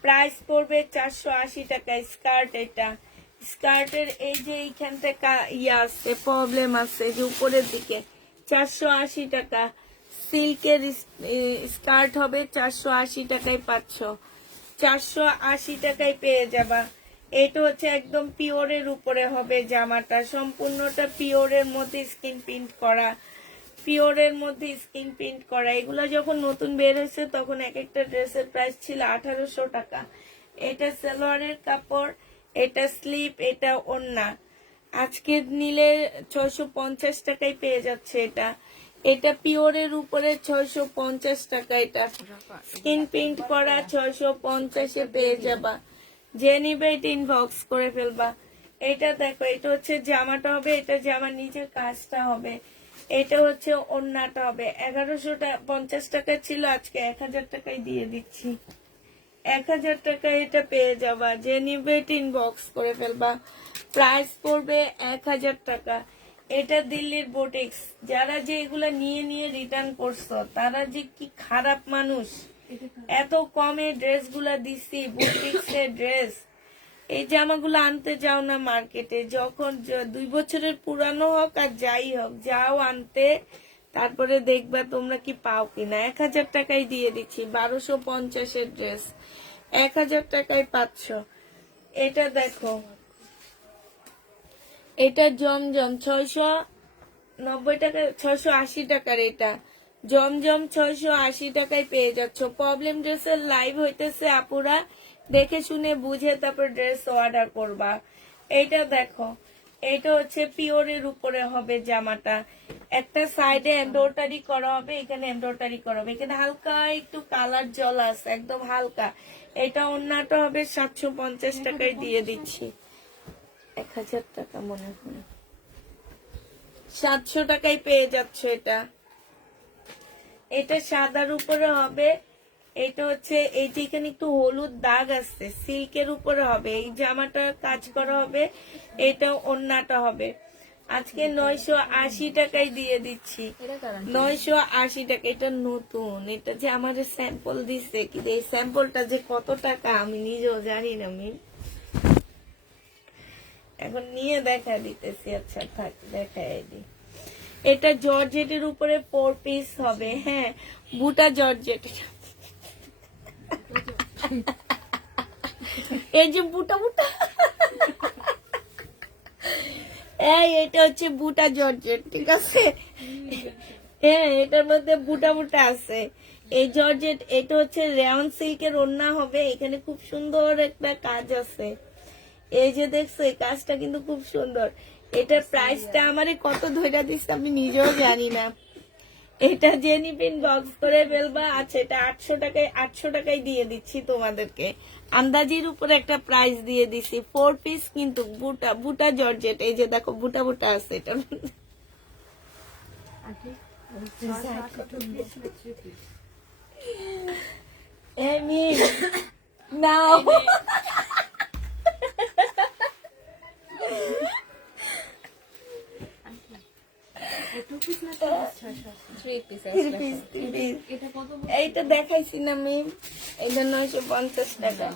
প্রাইস পড়বে 480 টাকায়। স্কার্ট, এটা স্কার্টের এই যে এইখান থেকে ইয়ে আছে, প্রবলেম আছে যে উপরের দিকে, 480 টাকা। সিল্কের স্কার্ট হবে, 480 টাকায় পাচ্ছ, 480 টাকায় পেয়ে যাবা। এটা হচ্ছে একদম পিওরের উপরে হবে জামাটা, সম্পূর্ণটা পিওরের মধ্যে স্কিন প্রিন্ট করা, পিওরের মধ্যে স্কিন প্রিন্ট করা। এগুলো যখন নতুন বের হয়েছে তখন এক একটা ড্রেসের প্রাইস ছিল 1800 টাকা। এটা সালোয়ারের কাপড়, এটা স্লিপ, এটা ওড়না। আজকে নিলে 650 টাকায় পেয়ে যাচ্ছে এটা। এটা পিওরের উপরে 650 টাকা, এটা স্কিন প্রিন্ট করা 650-এ পেয়ে যাবা। যে নিবে এটা ইনবক্স করে ফেলবা। এটা দেখো, এটা হচ্ছে জামাটা হবে, এটা জামার নিচের কাজটা হবে, এটা হচ্ছে ওড়নাটা হবে। 1150 টাকা ছিল, আজকে 1000 টাকায় দিয়ে দিচ্ছি। 1000 টাকায় এটা পেয়ে যাবা। যে নিবে এটা ইনবক্স করে ফেলবা, প্রাইস পড়বে 1000 টাকা। এটা দিল্লির বুটিক্স। যারা যে এগুলা নিয়ে নিয়ে রিটার্ন করছো তারা যে কি খারাপ মানুষ। এত কমে ড্রেসগুলা দিছি, বুটিক্সের ড্রেস। এই জামাগুলো আনতে যাও না মার্কেটে, যখন 2 বছরের পুরানো হোক আর যাই হোক, যাও আনতে, তারপরে দেখবা তোমরা কি পাও কিনা। 1000 টাকায় দিয়ে দিচ্ছি, 1250-এর ড্রেস 1000 টাকায় 500। এটা দেখো, এটা জমজম 690 টাকা, 680 টাকার। এটা জমজম 680 টাকায় পেয়ে যাচ্ছ। প্রবলেম ড্রেসের লাইভ হইতেছে, আপুরা দেখে শুনে বুঝে তারপর ড্রেস অর্ডার করবা। এইটা দেখো, এটা হচ্ছে পিওরের উপরে হবে জামাটা। একটা সাইডে এমব্রয়ডারি করা হবে, এখানে এমব্রয়ডারি করা হবে, এখানে হালকা একটু কালার জল আছে, একদম হালকা। এটা ওন্নাটা হবে 750 টাকায় দিয়ে দিচ্ছি। 1000 টাকা মনে হয়, 700 টাকায় পেয়ে যাচ্ছ এটা। এটা সাদার উপরে হবে। এটা হচ্ছে এই যে এখানে একটু হলুদ দাগ আছে, সিল্কের উপরে হবে। এই জামাটা কাজ করা হবে, এটা ওন্নাটা হবে। আজকে 980 টাকায় দিয়ে দিচ্ছি, 980 টাকা। এটা নতুন, এটা যে আমার স্যাম্পল দিচ্ছে, কিন্তু এই স্যাম্পলটা যে কত টাকা আমি নিজেও জানি না। আমি এখন নিয়ে দেখা দিতেছি। আচ্ছা থাক, দেখাই দিই। এটা জর্জেটের উপরে 4 পিস হবে। হ্যাঁ, বুটা জর্জেট। এই যে বুটা বুটা, এটা হচ্ছে বুটা জর্জেট, ঠিক আছে। হ্যাঁ, এটার মধ্যে বুটা বুটা আছে। এই জর্জেট, এটা হচ্ছে রেয়ন সিল্কের ওড়না হবে। এখানে খুব সুন্দর একটা কাজ আছে, এই যে দেখছো, এই কাজটা কিন্তু খুব সুন্দর। এটার প্রাইসটা আমারে কত ধইরা দিচ্ছে আমি নিজেও জানি না। এটা যে নিবেন বক্স করে ফেলবা। আচ্ছা, এটা 800 টাকায় দিয়ে দিচ্ছি তোমাদেরকে। আন্দাজির উপরে একটা প্রাইস দিয়ে দিছি। 4 পিস কিন্তু বুটা জর্জেট। এই যে দেখো, বুটা বুটা আছে এটা। নাও, এইটা দেখাইছি না আমি, এটা 950 টাকা।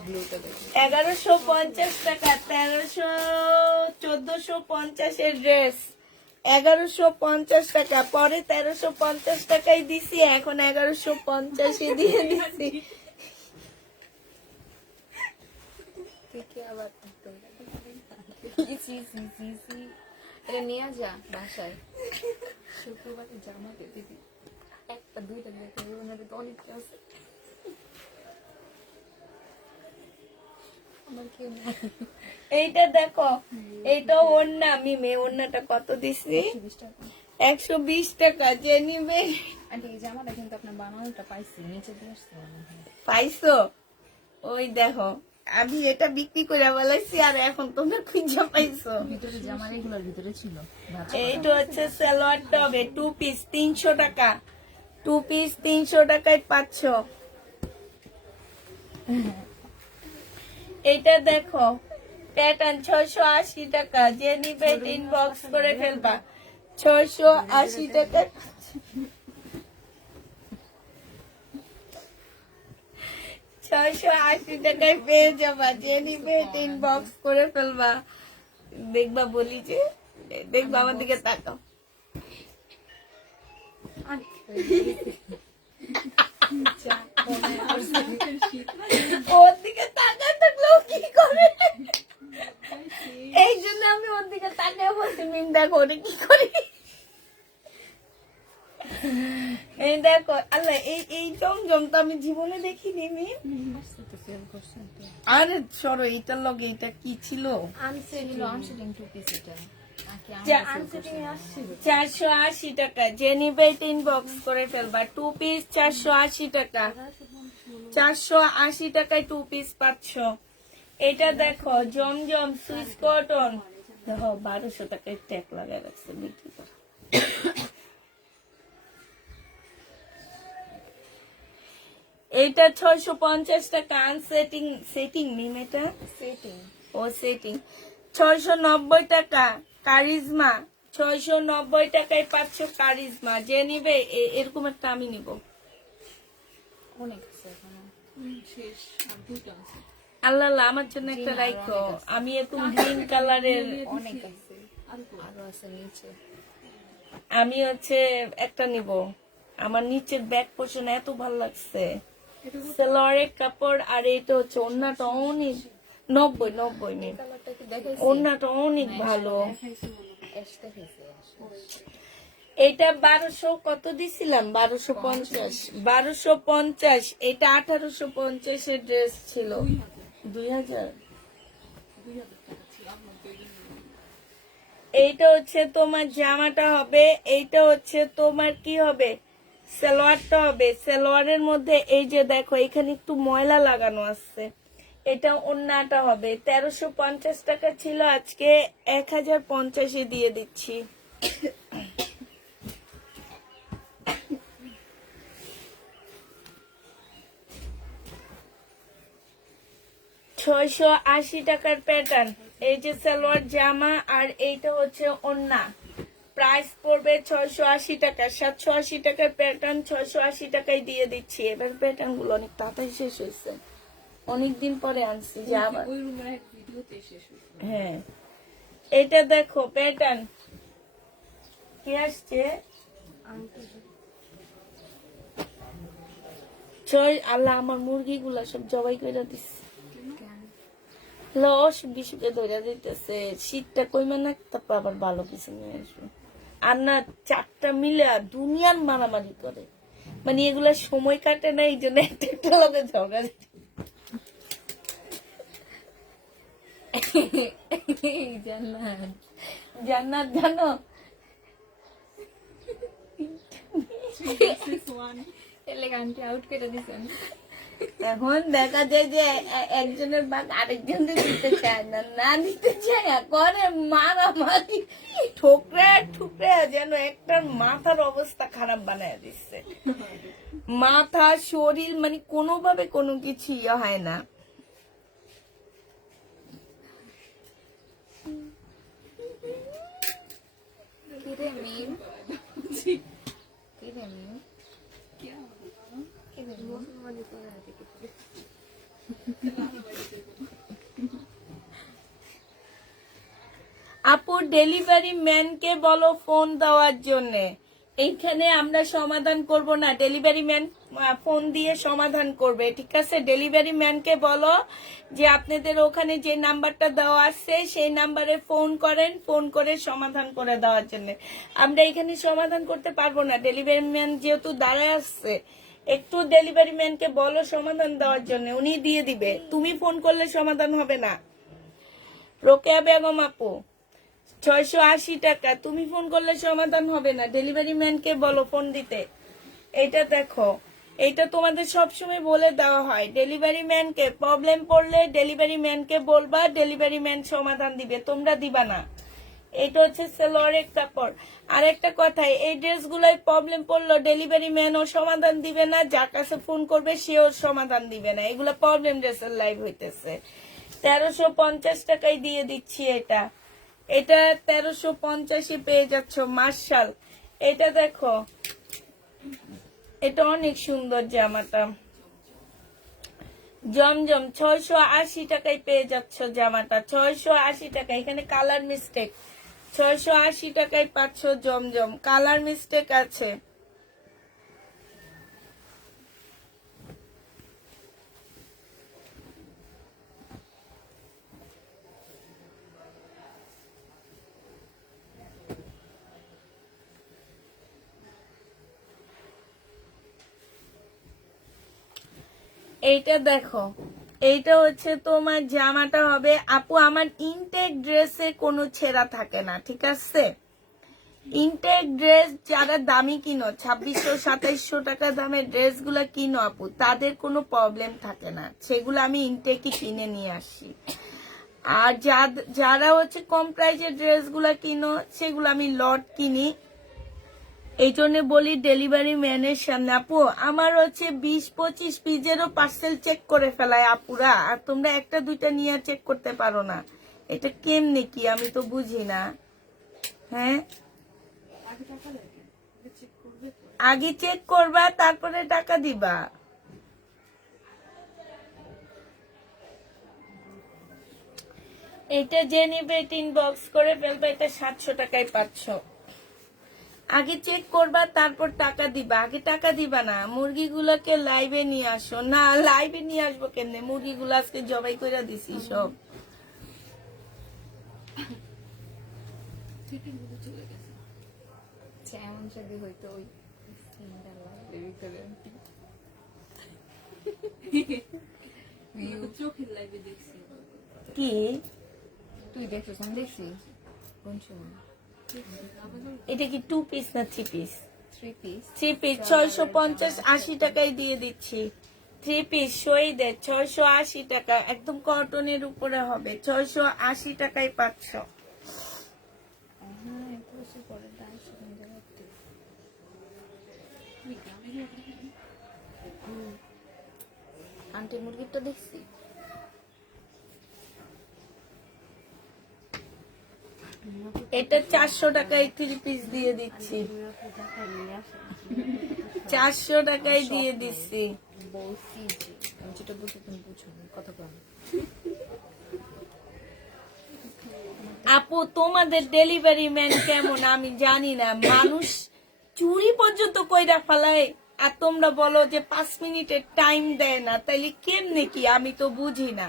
1150 টাকা, 1450 ড্রেস 1150 টাকা। পরে 1350 টাকায় দিছি, এখন 1150 দিয়ে দিচ্ছি। এটা নিয়ে যা বাসায়, শুক্রবারে জামা দিতে দিবি, 1-2টা দেখে ওনাদের তো অনেক আছে। আমার কেউ নেই। এইটা দেখো, এইটা ওড়না, মিমে ওড়নাটা কত দিছি? 120 টাকা। যে নিবে আন্টি এই জামাটা কিন্তু আপনার বানানোটা পাইছি, নিচে দিয়ে আসছে পাইছো? ওই দেখো, আমি এটা বিক্রি করে বলাইছি, আর এখন তোমরা খুঁজে পাইছো। ভিতরে জামা এগুলোর ভিতরে ছিল। এইটা হচ্ছে সালোয়ারটা হবে 2 পিস 300 টাকা। 2 পিস 300 টাকায় 500। এইটা দেখো, প্যাটার্ন 680 টাকা। যে নিবে ইনবক্স করে ফেলবা। 680 টাকা, 680 টাকায় পেয়ে যাবা। যে নিবে ইনবক্স করে ফেলবা। দেখবা, বলি যে দেখবা, আমার দিকে তাকাও। ওর দিকে তাকায় থাকলেও কি করে, এই জন্য আমি ওর দিকে তাকায় বলছি, মিম দেখো ওরে কি করি। এই দেখো, আল্লাহ, এই জমজম তো আমি জীবনে দেখিনি। মিম, আরে সরো, এইটার লগে এটা কি ছিল? 480 টাকা। যে নিবে ইনবক্স করে ফেলবা। 2 পিস 480 টাকা। 480 টাকায় 2 পিস 500। এটা দেখো, জমজম সুইস কটন, দেখো 1200 টাকায় ট্যাগ লাগাই রাখছে বিক্রি করে। এইটা 650 টাকা। সেটিং মিম, এটা সেটিং, ও সেটিং। 690 টাকা। কারিজমা 690 টাকায় 500 কারিজমা। যে নিবে এরকম একটা আমি নিব। অনেক আছে এখনো। শেষ আর দুটো আছে। আল্লাহ আল্লাহ, আমার জন্য একটা রাইখো। আমি এরকম গ্রিন কালারের অনেক আছে, আরো আছে নিচে। আমি হচ্ছে একটা নিব। আমার নিচের ব্যাক পোর্শন এত ভালো লাগছে, সালোয়ারের কাপড়। আর এটা হচ্ছে ওড়নাটা অনেক 90 নেই, কালারটা কি দেখাইছি? ওড়নাটা অনেক ভালো। এসতে হয়েছে এটা 1200 কত দিছিলাম? 1250। 1250। এটা 1850 এর ড্রেস ছিল। 2000। এইটা হচ্ছে তোমার জামাটা হবে, এইটা হচ্ছে তোমার কি হবে, সালোয়ারটা হবে। সালোয়ারের মধ্যে এই যে দেখো এখানে একটু ময়লা লাগানো আছে। এটা ওড়নাটা হবে। 1350 টাকা ছিল, আজকে 1050 দিয়ে দিচ্ছি। $680 টাকার প্যাটার্ন। এই যে সালোয়ার জামা, আর এইটা হচ্ছে ওড়না। প্রাইস পড়বে 680 টাকা। 780 টাকার প্যাটার্ন 680 টাকায় দিয়ে দিচ্ছি। এবার প্যাটার্ন গুলো অনেক তাড়াতাড়ি শেষ হয়েছে, অনেকদিন পরে আনছি যে আবার। ওই রুমের এক ভিডিওতে শেষ হয়েছে। হ্যাঁ, এটা দেখো প্যাটার্ন কি আসছে। আল্লাহ, আমার মুরগিগুলা সব জবাই করে দিচ্ছে। লস বিশুকে ধরে দিতেছে। শীতটা কইমা না, তারপর আবার ভালো কিছু নিয়ে আসবো। আর না, 4টা মিলে দুনিয়ার মারামারি করে, মানে এগুলা সময় কাটে না, এই জন্য একটা একটা লোকে ঝগড়া দিচ্ছে। জান্নাত জান্নাত জানো, এলে গানটি আউট করে দিছেন। এখন দেখা যায় যে একজনের বাঘ আরেকজনকে দিতে চায় না, না দিতে চায় করে মারামারি, ঠোকরা ঠুকরা যেন একটা মাথার অবস্থা খারাপ বানায় দিচ্ছে। মাথা শরীর মানে কোনোভাবে কোনো কিছু ইয়ে হয় না। কিরে মিম, কিরে মিম, क्या কিরে আপু ডেলিভারি ম্যানকে বলো ফোন দেওয়ার জন্য। এইখানে আমরা সমাধান করব না, ডেলিভারি ম্যান ফোন দিয়ে সমাধান করবে, ঠিক আছে? ডেলিভারি ম্যানকে বলো যে আপনাদের ওখানে যে নাম্বারটা দেওয়া আছে সেই নাম্বারে ফোন করেন, ফোন করে সমাধান করে দেওয়ার জন্য। আমরা এখানে সমাধান করতে পারবো না, ডেলিভারি ম্যান যেহেতু দাঁড়ায় আসছে। একটু ডেলিভারি ম্যানকে বলো সমাধান দেওয়ার জন্য, উনি দিয়ে দিবে। তুমি ফোন করলে সমাধান হবে না। রোকেয়া বেগম আপু 680 টাকা, তুমি ফোন করলে সমাধান হবে না, ডেলিভারি ম্যানকে বলো ফোন দিতে। এটা দেখো, এটা তোমাদের সবসময় বলে দেওয়া হয়, ডেলিভারি ম্যানকে প্রবলেম পড়লে ডেলিভারি ম্যানকে বলবা, ডেলিভারি ম্যান সমাধান দিবে, তোমরা দিবা না। এটা হচ্ছে সালোয়ারের কাপড়। আর একটা কথা, এই ড্রেসগুলোয় প্রবলেম পড়লো ডেলিভারি ম্যানও সমাধান দিবে না, যার কাছে ফোন করবে সেও সমাধান দিবে না। এগুলো প্রবলেম ড্রেসের লাইভ হইতেছে। 1350 টাকায় দিয়ে দিচ্ছি এটা। এটা 1350 পেয়ে যাচ্ছ, মার্শাল। এটা দেখো, এটা অনেক সুন্দর জামাটা। জমজম 680 টাকায় পেয়ে যাচ্ছ জামাটা, 680 টাকা। এখানে কালার মিস্টেক, 680 টাকায় পাচ্ছ জমজম, কালার মিস্টেক আছে। এইটা দেখো, এইটা হচ্ছে তোমার জামাটা হবে। আপু আমার ইনটেক ড্রেসে কোনো ছেঁড়া থাকে না, ঠিক আছে? ইনটেক ড্রেস যারা দামি কিনো, 2600-2700 টাকা দামের ড্রেসগুলো কিনো আপু, তাদের কোনো প্রবলেম থাকে না, সেগুলো আমি ইনটেকই কিনে নিয়ে আসি। আর যারা হচ্ছে কম প্রাইসের ড্রেসগুলো কিনো, সেগুলো আমি লট কিনি। এই জন্য বলি ডেলিভারি ম্যানের সামনে, আপু আমার হচ্ছে 20-25 পিসেরও পার্সেল চেক করে ফেলায় আপুরা, আর তোমরা একটা দুইটা নিয়ে চেক করতে পারো না। এটা কেমনে কি আমি তো বুঝি না। হ্যাঁ, আগে টাকা লাগে, আগে চেক করবে তো। আগে চেক করবা, তারপরে টাকা দিবা। এটা যে নিবে এটা ইনবক্স করে ফেলবে, এটা 700 টাকায় পাচ্ছ। আগে চেক করবা, তারপর টাকা দিবা। আগে টাকা দিবা না। মুরগিগুলোকে লাইভে নিয়ে আসো। না, লাইভে নিয়ে আসবো কেমনে? মুরগিগুলো আজকে জবাই করে দিছি সব। পেটের মধ্যে চলে গেছে। এমন যদি হইতো ওই সিনটা লাইভের ভিতরে চোখের লাইভে দেখছি। কি তুই দেখছিস? আমি দেখছি কোন সময়? এটা কি 2 পিস না 3 পিস? 3 পিস। 3 পিস 650-80 টাকায় দিয়ে দিচ্ছি। 3 পিস সই দে 680 টাকা, একদম কটনের উপরে হবে। 680 টাকায় পাচ্ছ। হ্যাঁ, এত বেশি পরে দাম সেখানে যাচ্ছে। তুমি গ্রামের আন্টি মুরগিটা দেখছি। এটা 400 টাকায় 3 পিস দিয়ে দিচ্ছি। 400 টাকায় দিয়ে দিচ্ছি। বলছি যে আমি যেটা বলছি তুমি বুঝো না, কথা বল। আপু তোমাদের ডেলিভারি ম্যান কেমন আমি জানি না, মানুষ চুরি পর্যন্ত কইরা ফেলায়, আর তোমরা বলো যে 5 মিনিটের টাইম দেয় না। তাইলে কেমনে কি আমি তো বুঝি না।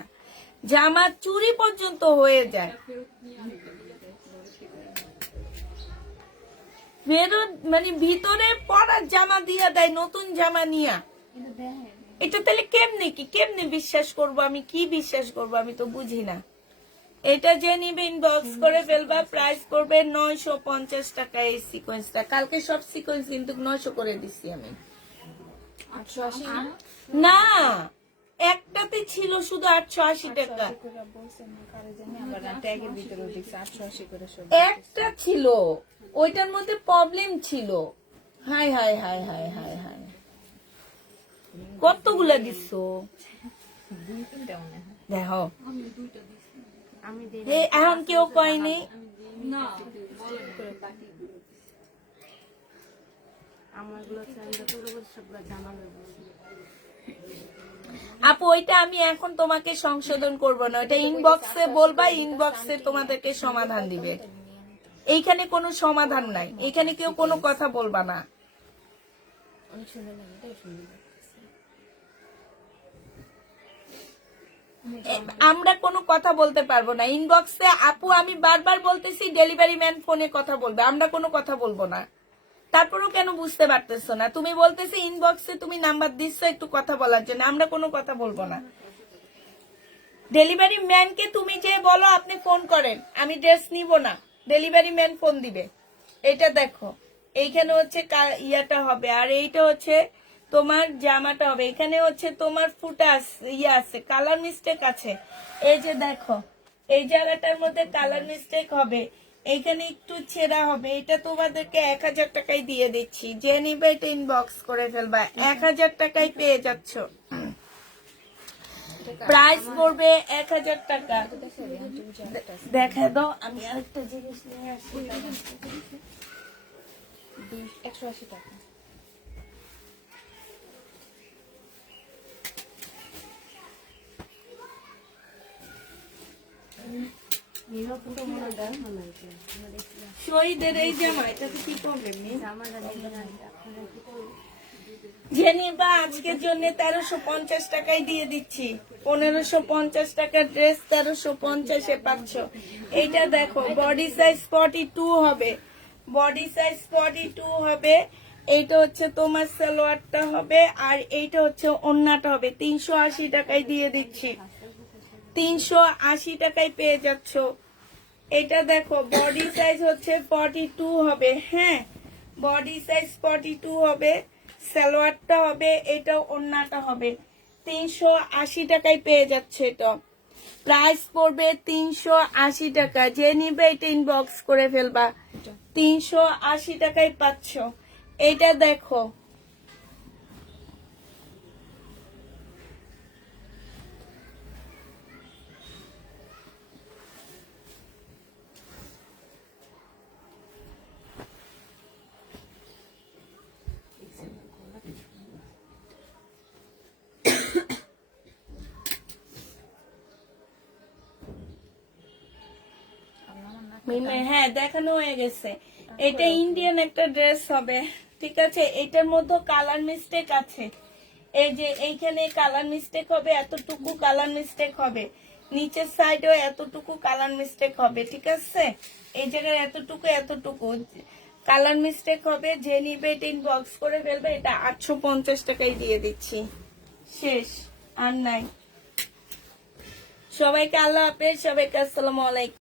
জামা চুরি পর্যন্ত হয়ে যায়, ফেরত নিয়ে আরেকটা দিয়ে দেয়, পরে ঠিক হয় না। ফেরত মানে ভিতরে পরার জামা দিয়া দেয়, নতুন জামা নিয়া। এটা দেয় এটা তাহলে কেমনে কি, কেমনে বিশ্বাস করব আমি? কি বিশ্বাস করব আমি তো বুঝি না। এটা যে নিবে ইনবক্স করে ফেলবা। প্রাইস পড়বে 950 টাকা এই সিকোয়েন্সটা। কালকে সব সিকোয়েন্স কিন্তু 900 করে দিচ্ছি আমি। 880 না? না, একটাতে ছিল শুধু 880 টাকা। বলছেন না কারে জানি, আবার ট্যাগের ভিতরে দেখছি 880 করে সব। একটা ছিল, ওইটার মধ্যে প্রবলেম ছিল। High high high high high high, কতগুলা দিচ্ছ দুই তিনটা মনে হয়। দেখো। আমি দুইটা দিছি। আমি এখন কেউ কয়নি। না, করে বাকি আমারগুলো চাইলে পুরো সবগুলো জামা নেবো। আপু ওইটা আমি এখন তোমাকে সংশোধন করব না, ওইটা ইনবক্সে বলবা, ইনবক্সে তোমাদেরকে সমাধান দিবে। এইখানে কোনো সমাধান নাই, এখানে কেউ কোনো কথা বলবা না। অনেক সুন্দর লাগে, এটাই সুন্দর লাগছে। আমরা কোনো কথা বলতে পারবো না ইনবক্সে। আপু আমি বারবার বলতেছি ডেলিভারি ম্যান ফোনে কথা বলবে, আমরা কোনো কথা বলবো না। তারপরেও কেন বুঝতে পারতেছো না? তুমি বলতেছি ইনবক্সে তুমি নাম্বার দিচ্ছ একটু কথা বলার জন্য, আমরা কোনো কথা বলবো না। ডেলিভারি ম্যানকে তুমি যে বলো আপনি ফোন করেন, আমি ড্রেস নিব না, ডেলিভারি ম্যান ফোন দিবে। এটা দেখো, এইখানে হচ্ছে ইয়াটা হবে, আর এইটা হচ্ছে তোমার জামাটা হবে। এখানে হচ্ছে তোমার ফুটা ইয়ে আছে, কালার মিস্টেক আছে। এই যে দেখো, এই জায়গাটার মধ্যে কালার মিস্টেক হবে, এইখানে একটু ছেঁড়া হবে। এটা তোমাদেরকে 1000 টাকায় দিয়ে দিচ্ছি। যে নিবে এটা ইনবক্স করে ফেলবা, 1000 টাকায় পেয়ে যাচ্ছ। প্রাইস পড়বে 1000 টাকা। দেখা দাও, আমি আরেকটা জিনিস নিয়ে আসি। 180 টাকা। নিরাপত্তা মনে দেয় মনে হচ্ছে শহীদের এই জামা, এটাতে কি প্রবলেম নেই? জামাটা নেবে না আপনারা কি করবেন? জেনি বা আজকের জন্য 1350 টাকায় দিয়ে দিচ্ছি। 1550 টাকার ড্রেস 1350 এ পাচ্ছ। এইটা দেখো, বডি সাইজ 42 হবে, বডি সাইজ 42 হবে। এইটা হচ্ছে তোমার সালোয়ারটা হবে, আর এইটা হচ্ছে ওড়নাটা হবে। 380 টাকায় দিয়ে দিচ্ছি, 380 টাকায় পেয়ে যাচ্ছ। এটা দেখো, বডি সাইজ হচ্ছে 42 হবে। হ্যাঁ, বডি সাইজ 42 হবে, সালোয়ারটা হবে, এটা ওড়নাটা হবে। 380 টাকায় পেয়ে যাচ্ছে। এটা প্রাইস পড়বে 380 টাকা। যে নিবে এটা ইনবক্স করে ফেলবা, 380 টাকায় পাচ্ছ। এইটা দেখো, মিনময়, হ্যাঁ দেখানো হয়ে গেছে। এটা ইন্ডিয়ান একটা ড্রেস হবে, ঠিক আছে। এটার মধ্যে কালার মিস্টেক আছে, এই যে এইখানে কালার মিস্টেক হবে, এতটুকু কালার মিস্টেক হবে, নিচের সাইডেও এতটুকু কালার মিস্টেক হবে, ঠিক আছে। এই জায়গায় এতটুকু এতটুকু কালার মিস্টেক হবে। যে নিবে এটা ইনবক্স করে ফেলবে। এটা 850 টাকায় দিয়ে দিচ্ছি, শেষ আর নাই। সবাইকে আল্লাহ হাফেজ, সবাইকে আসসালামু আলাইকুম।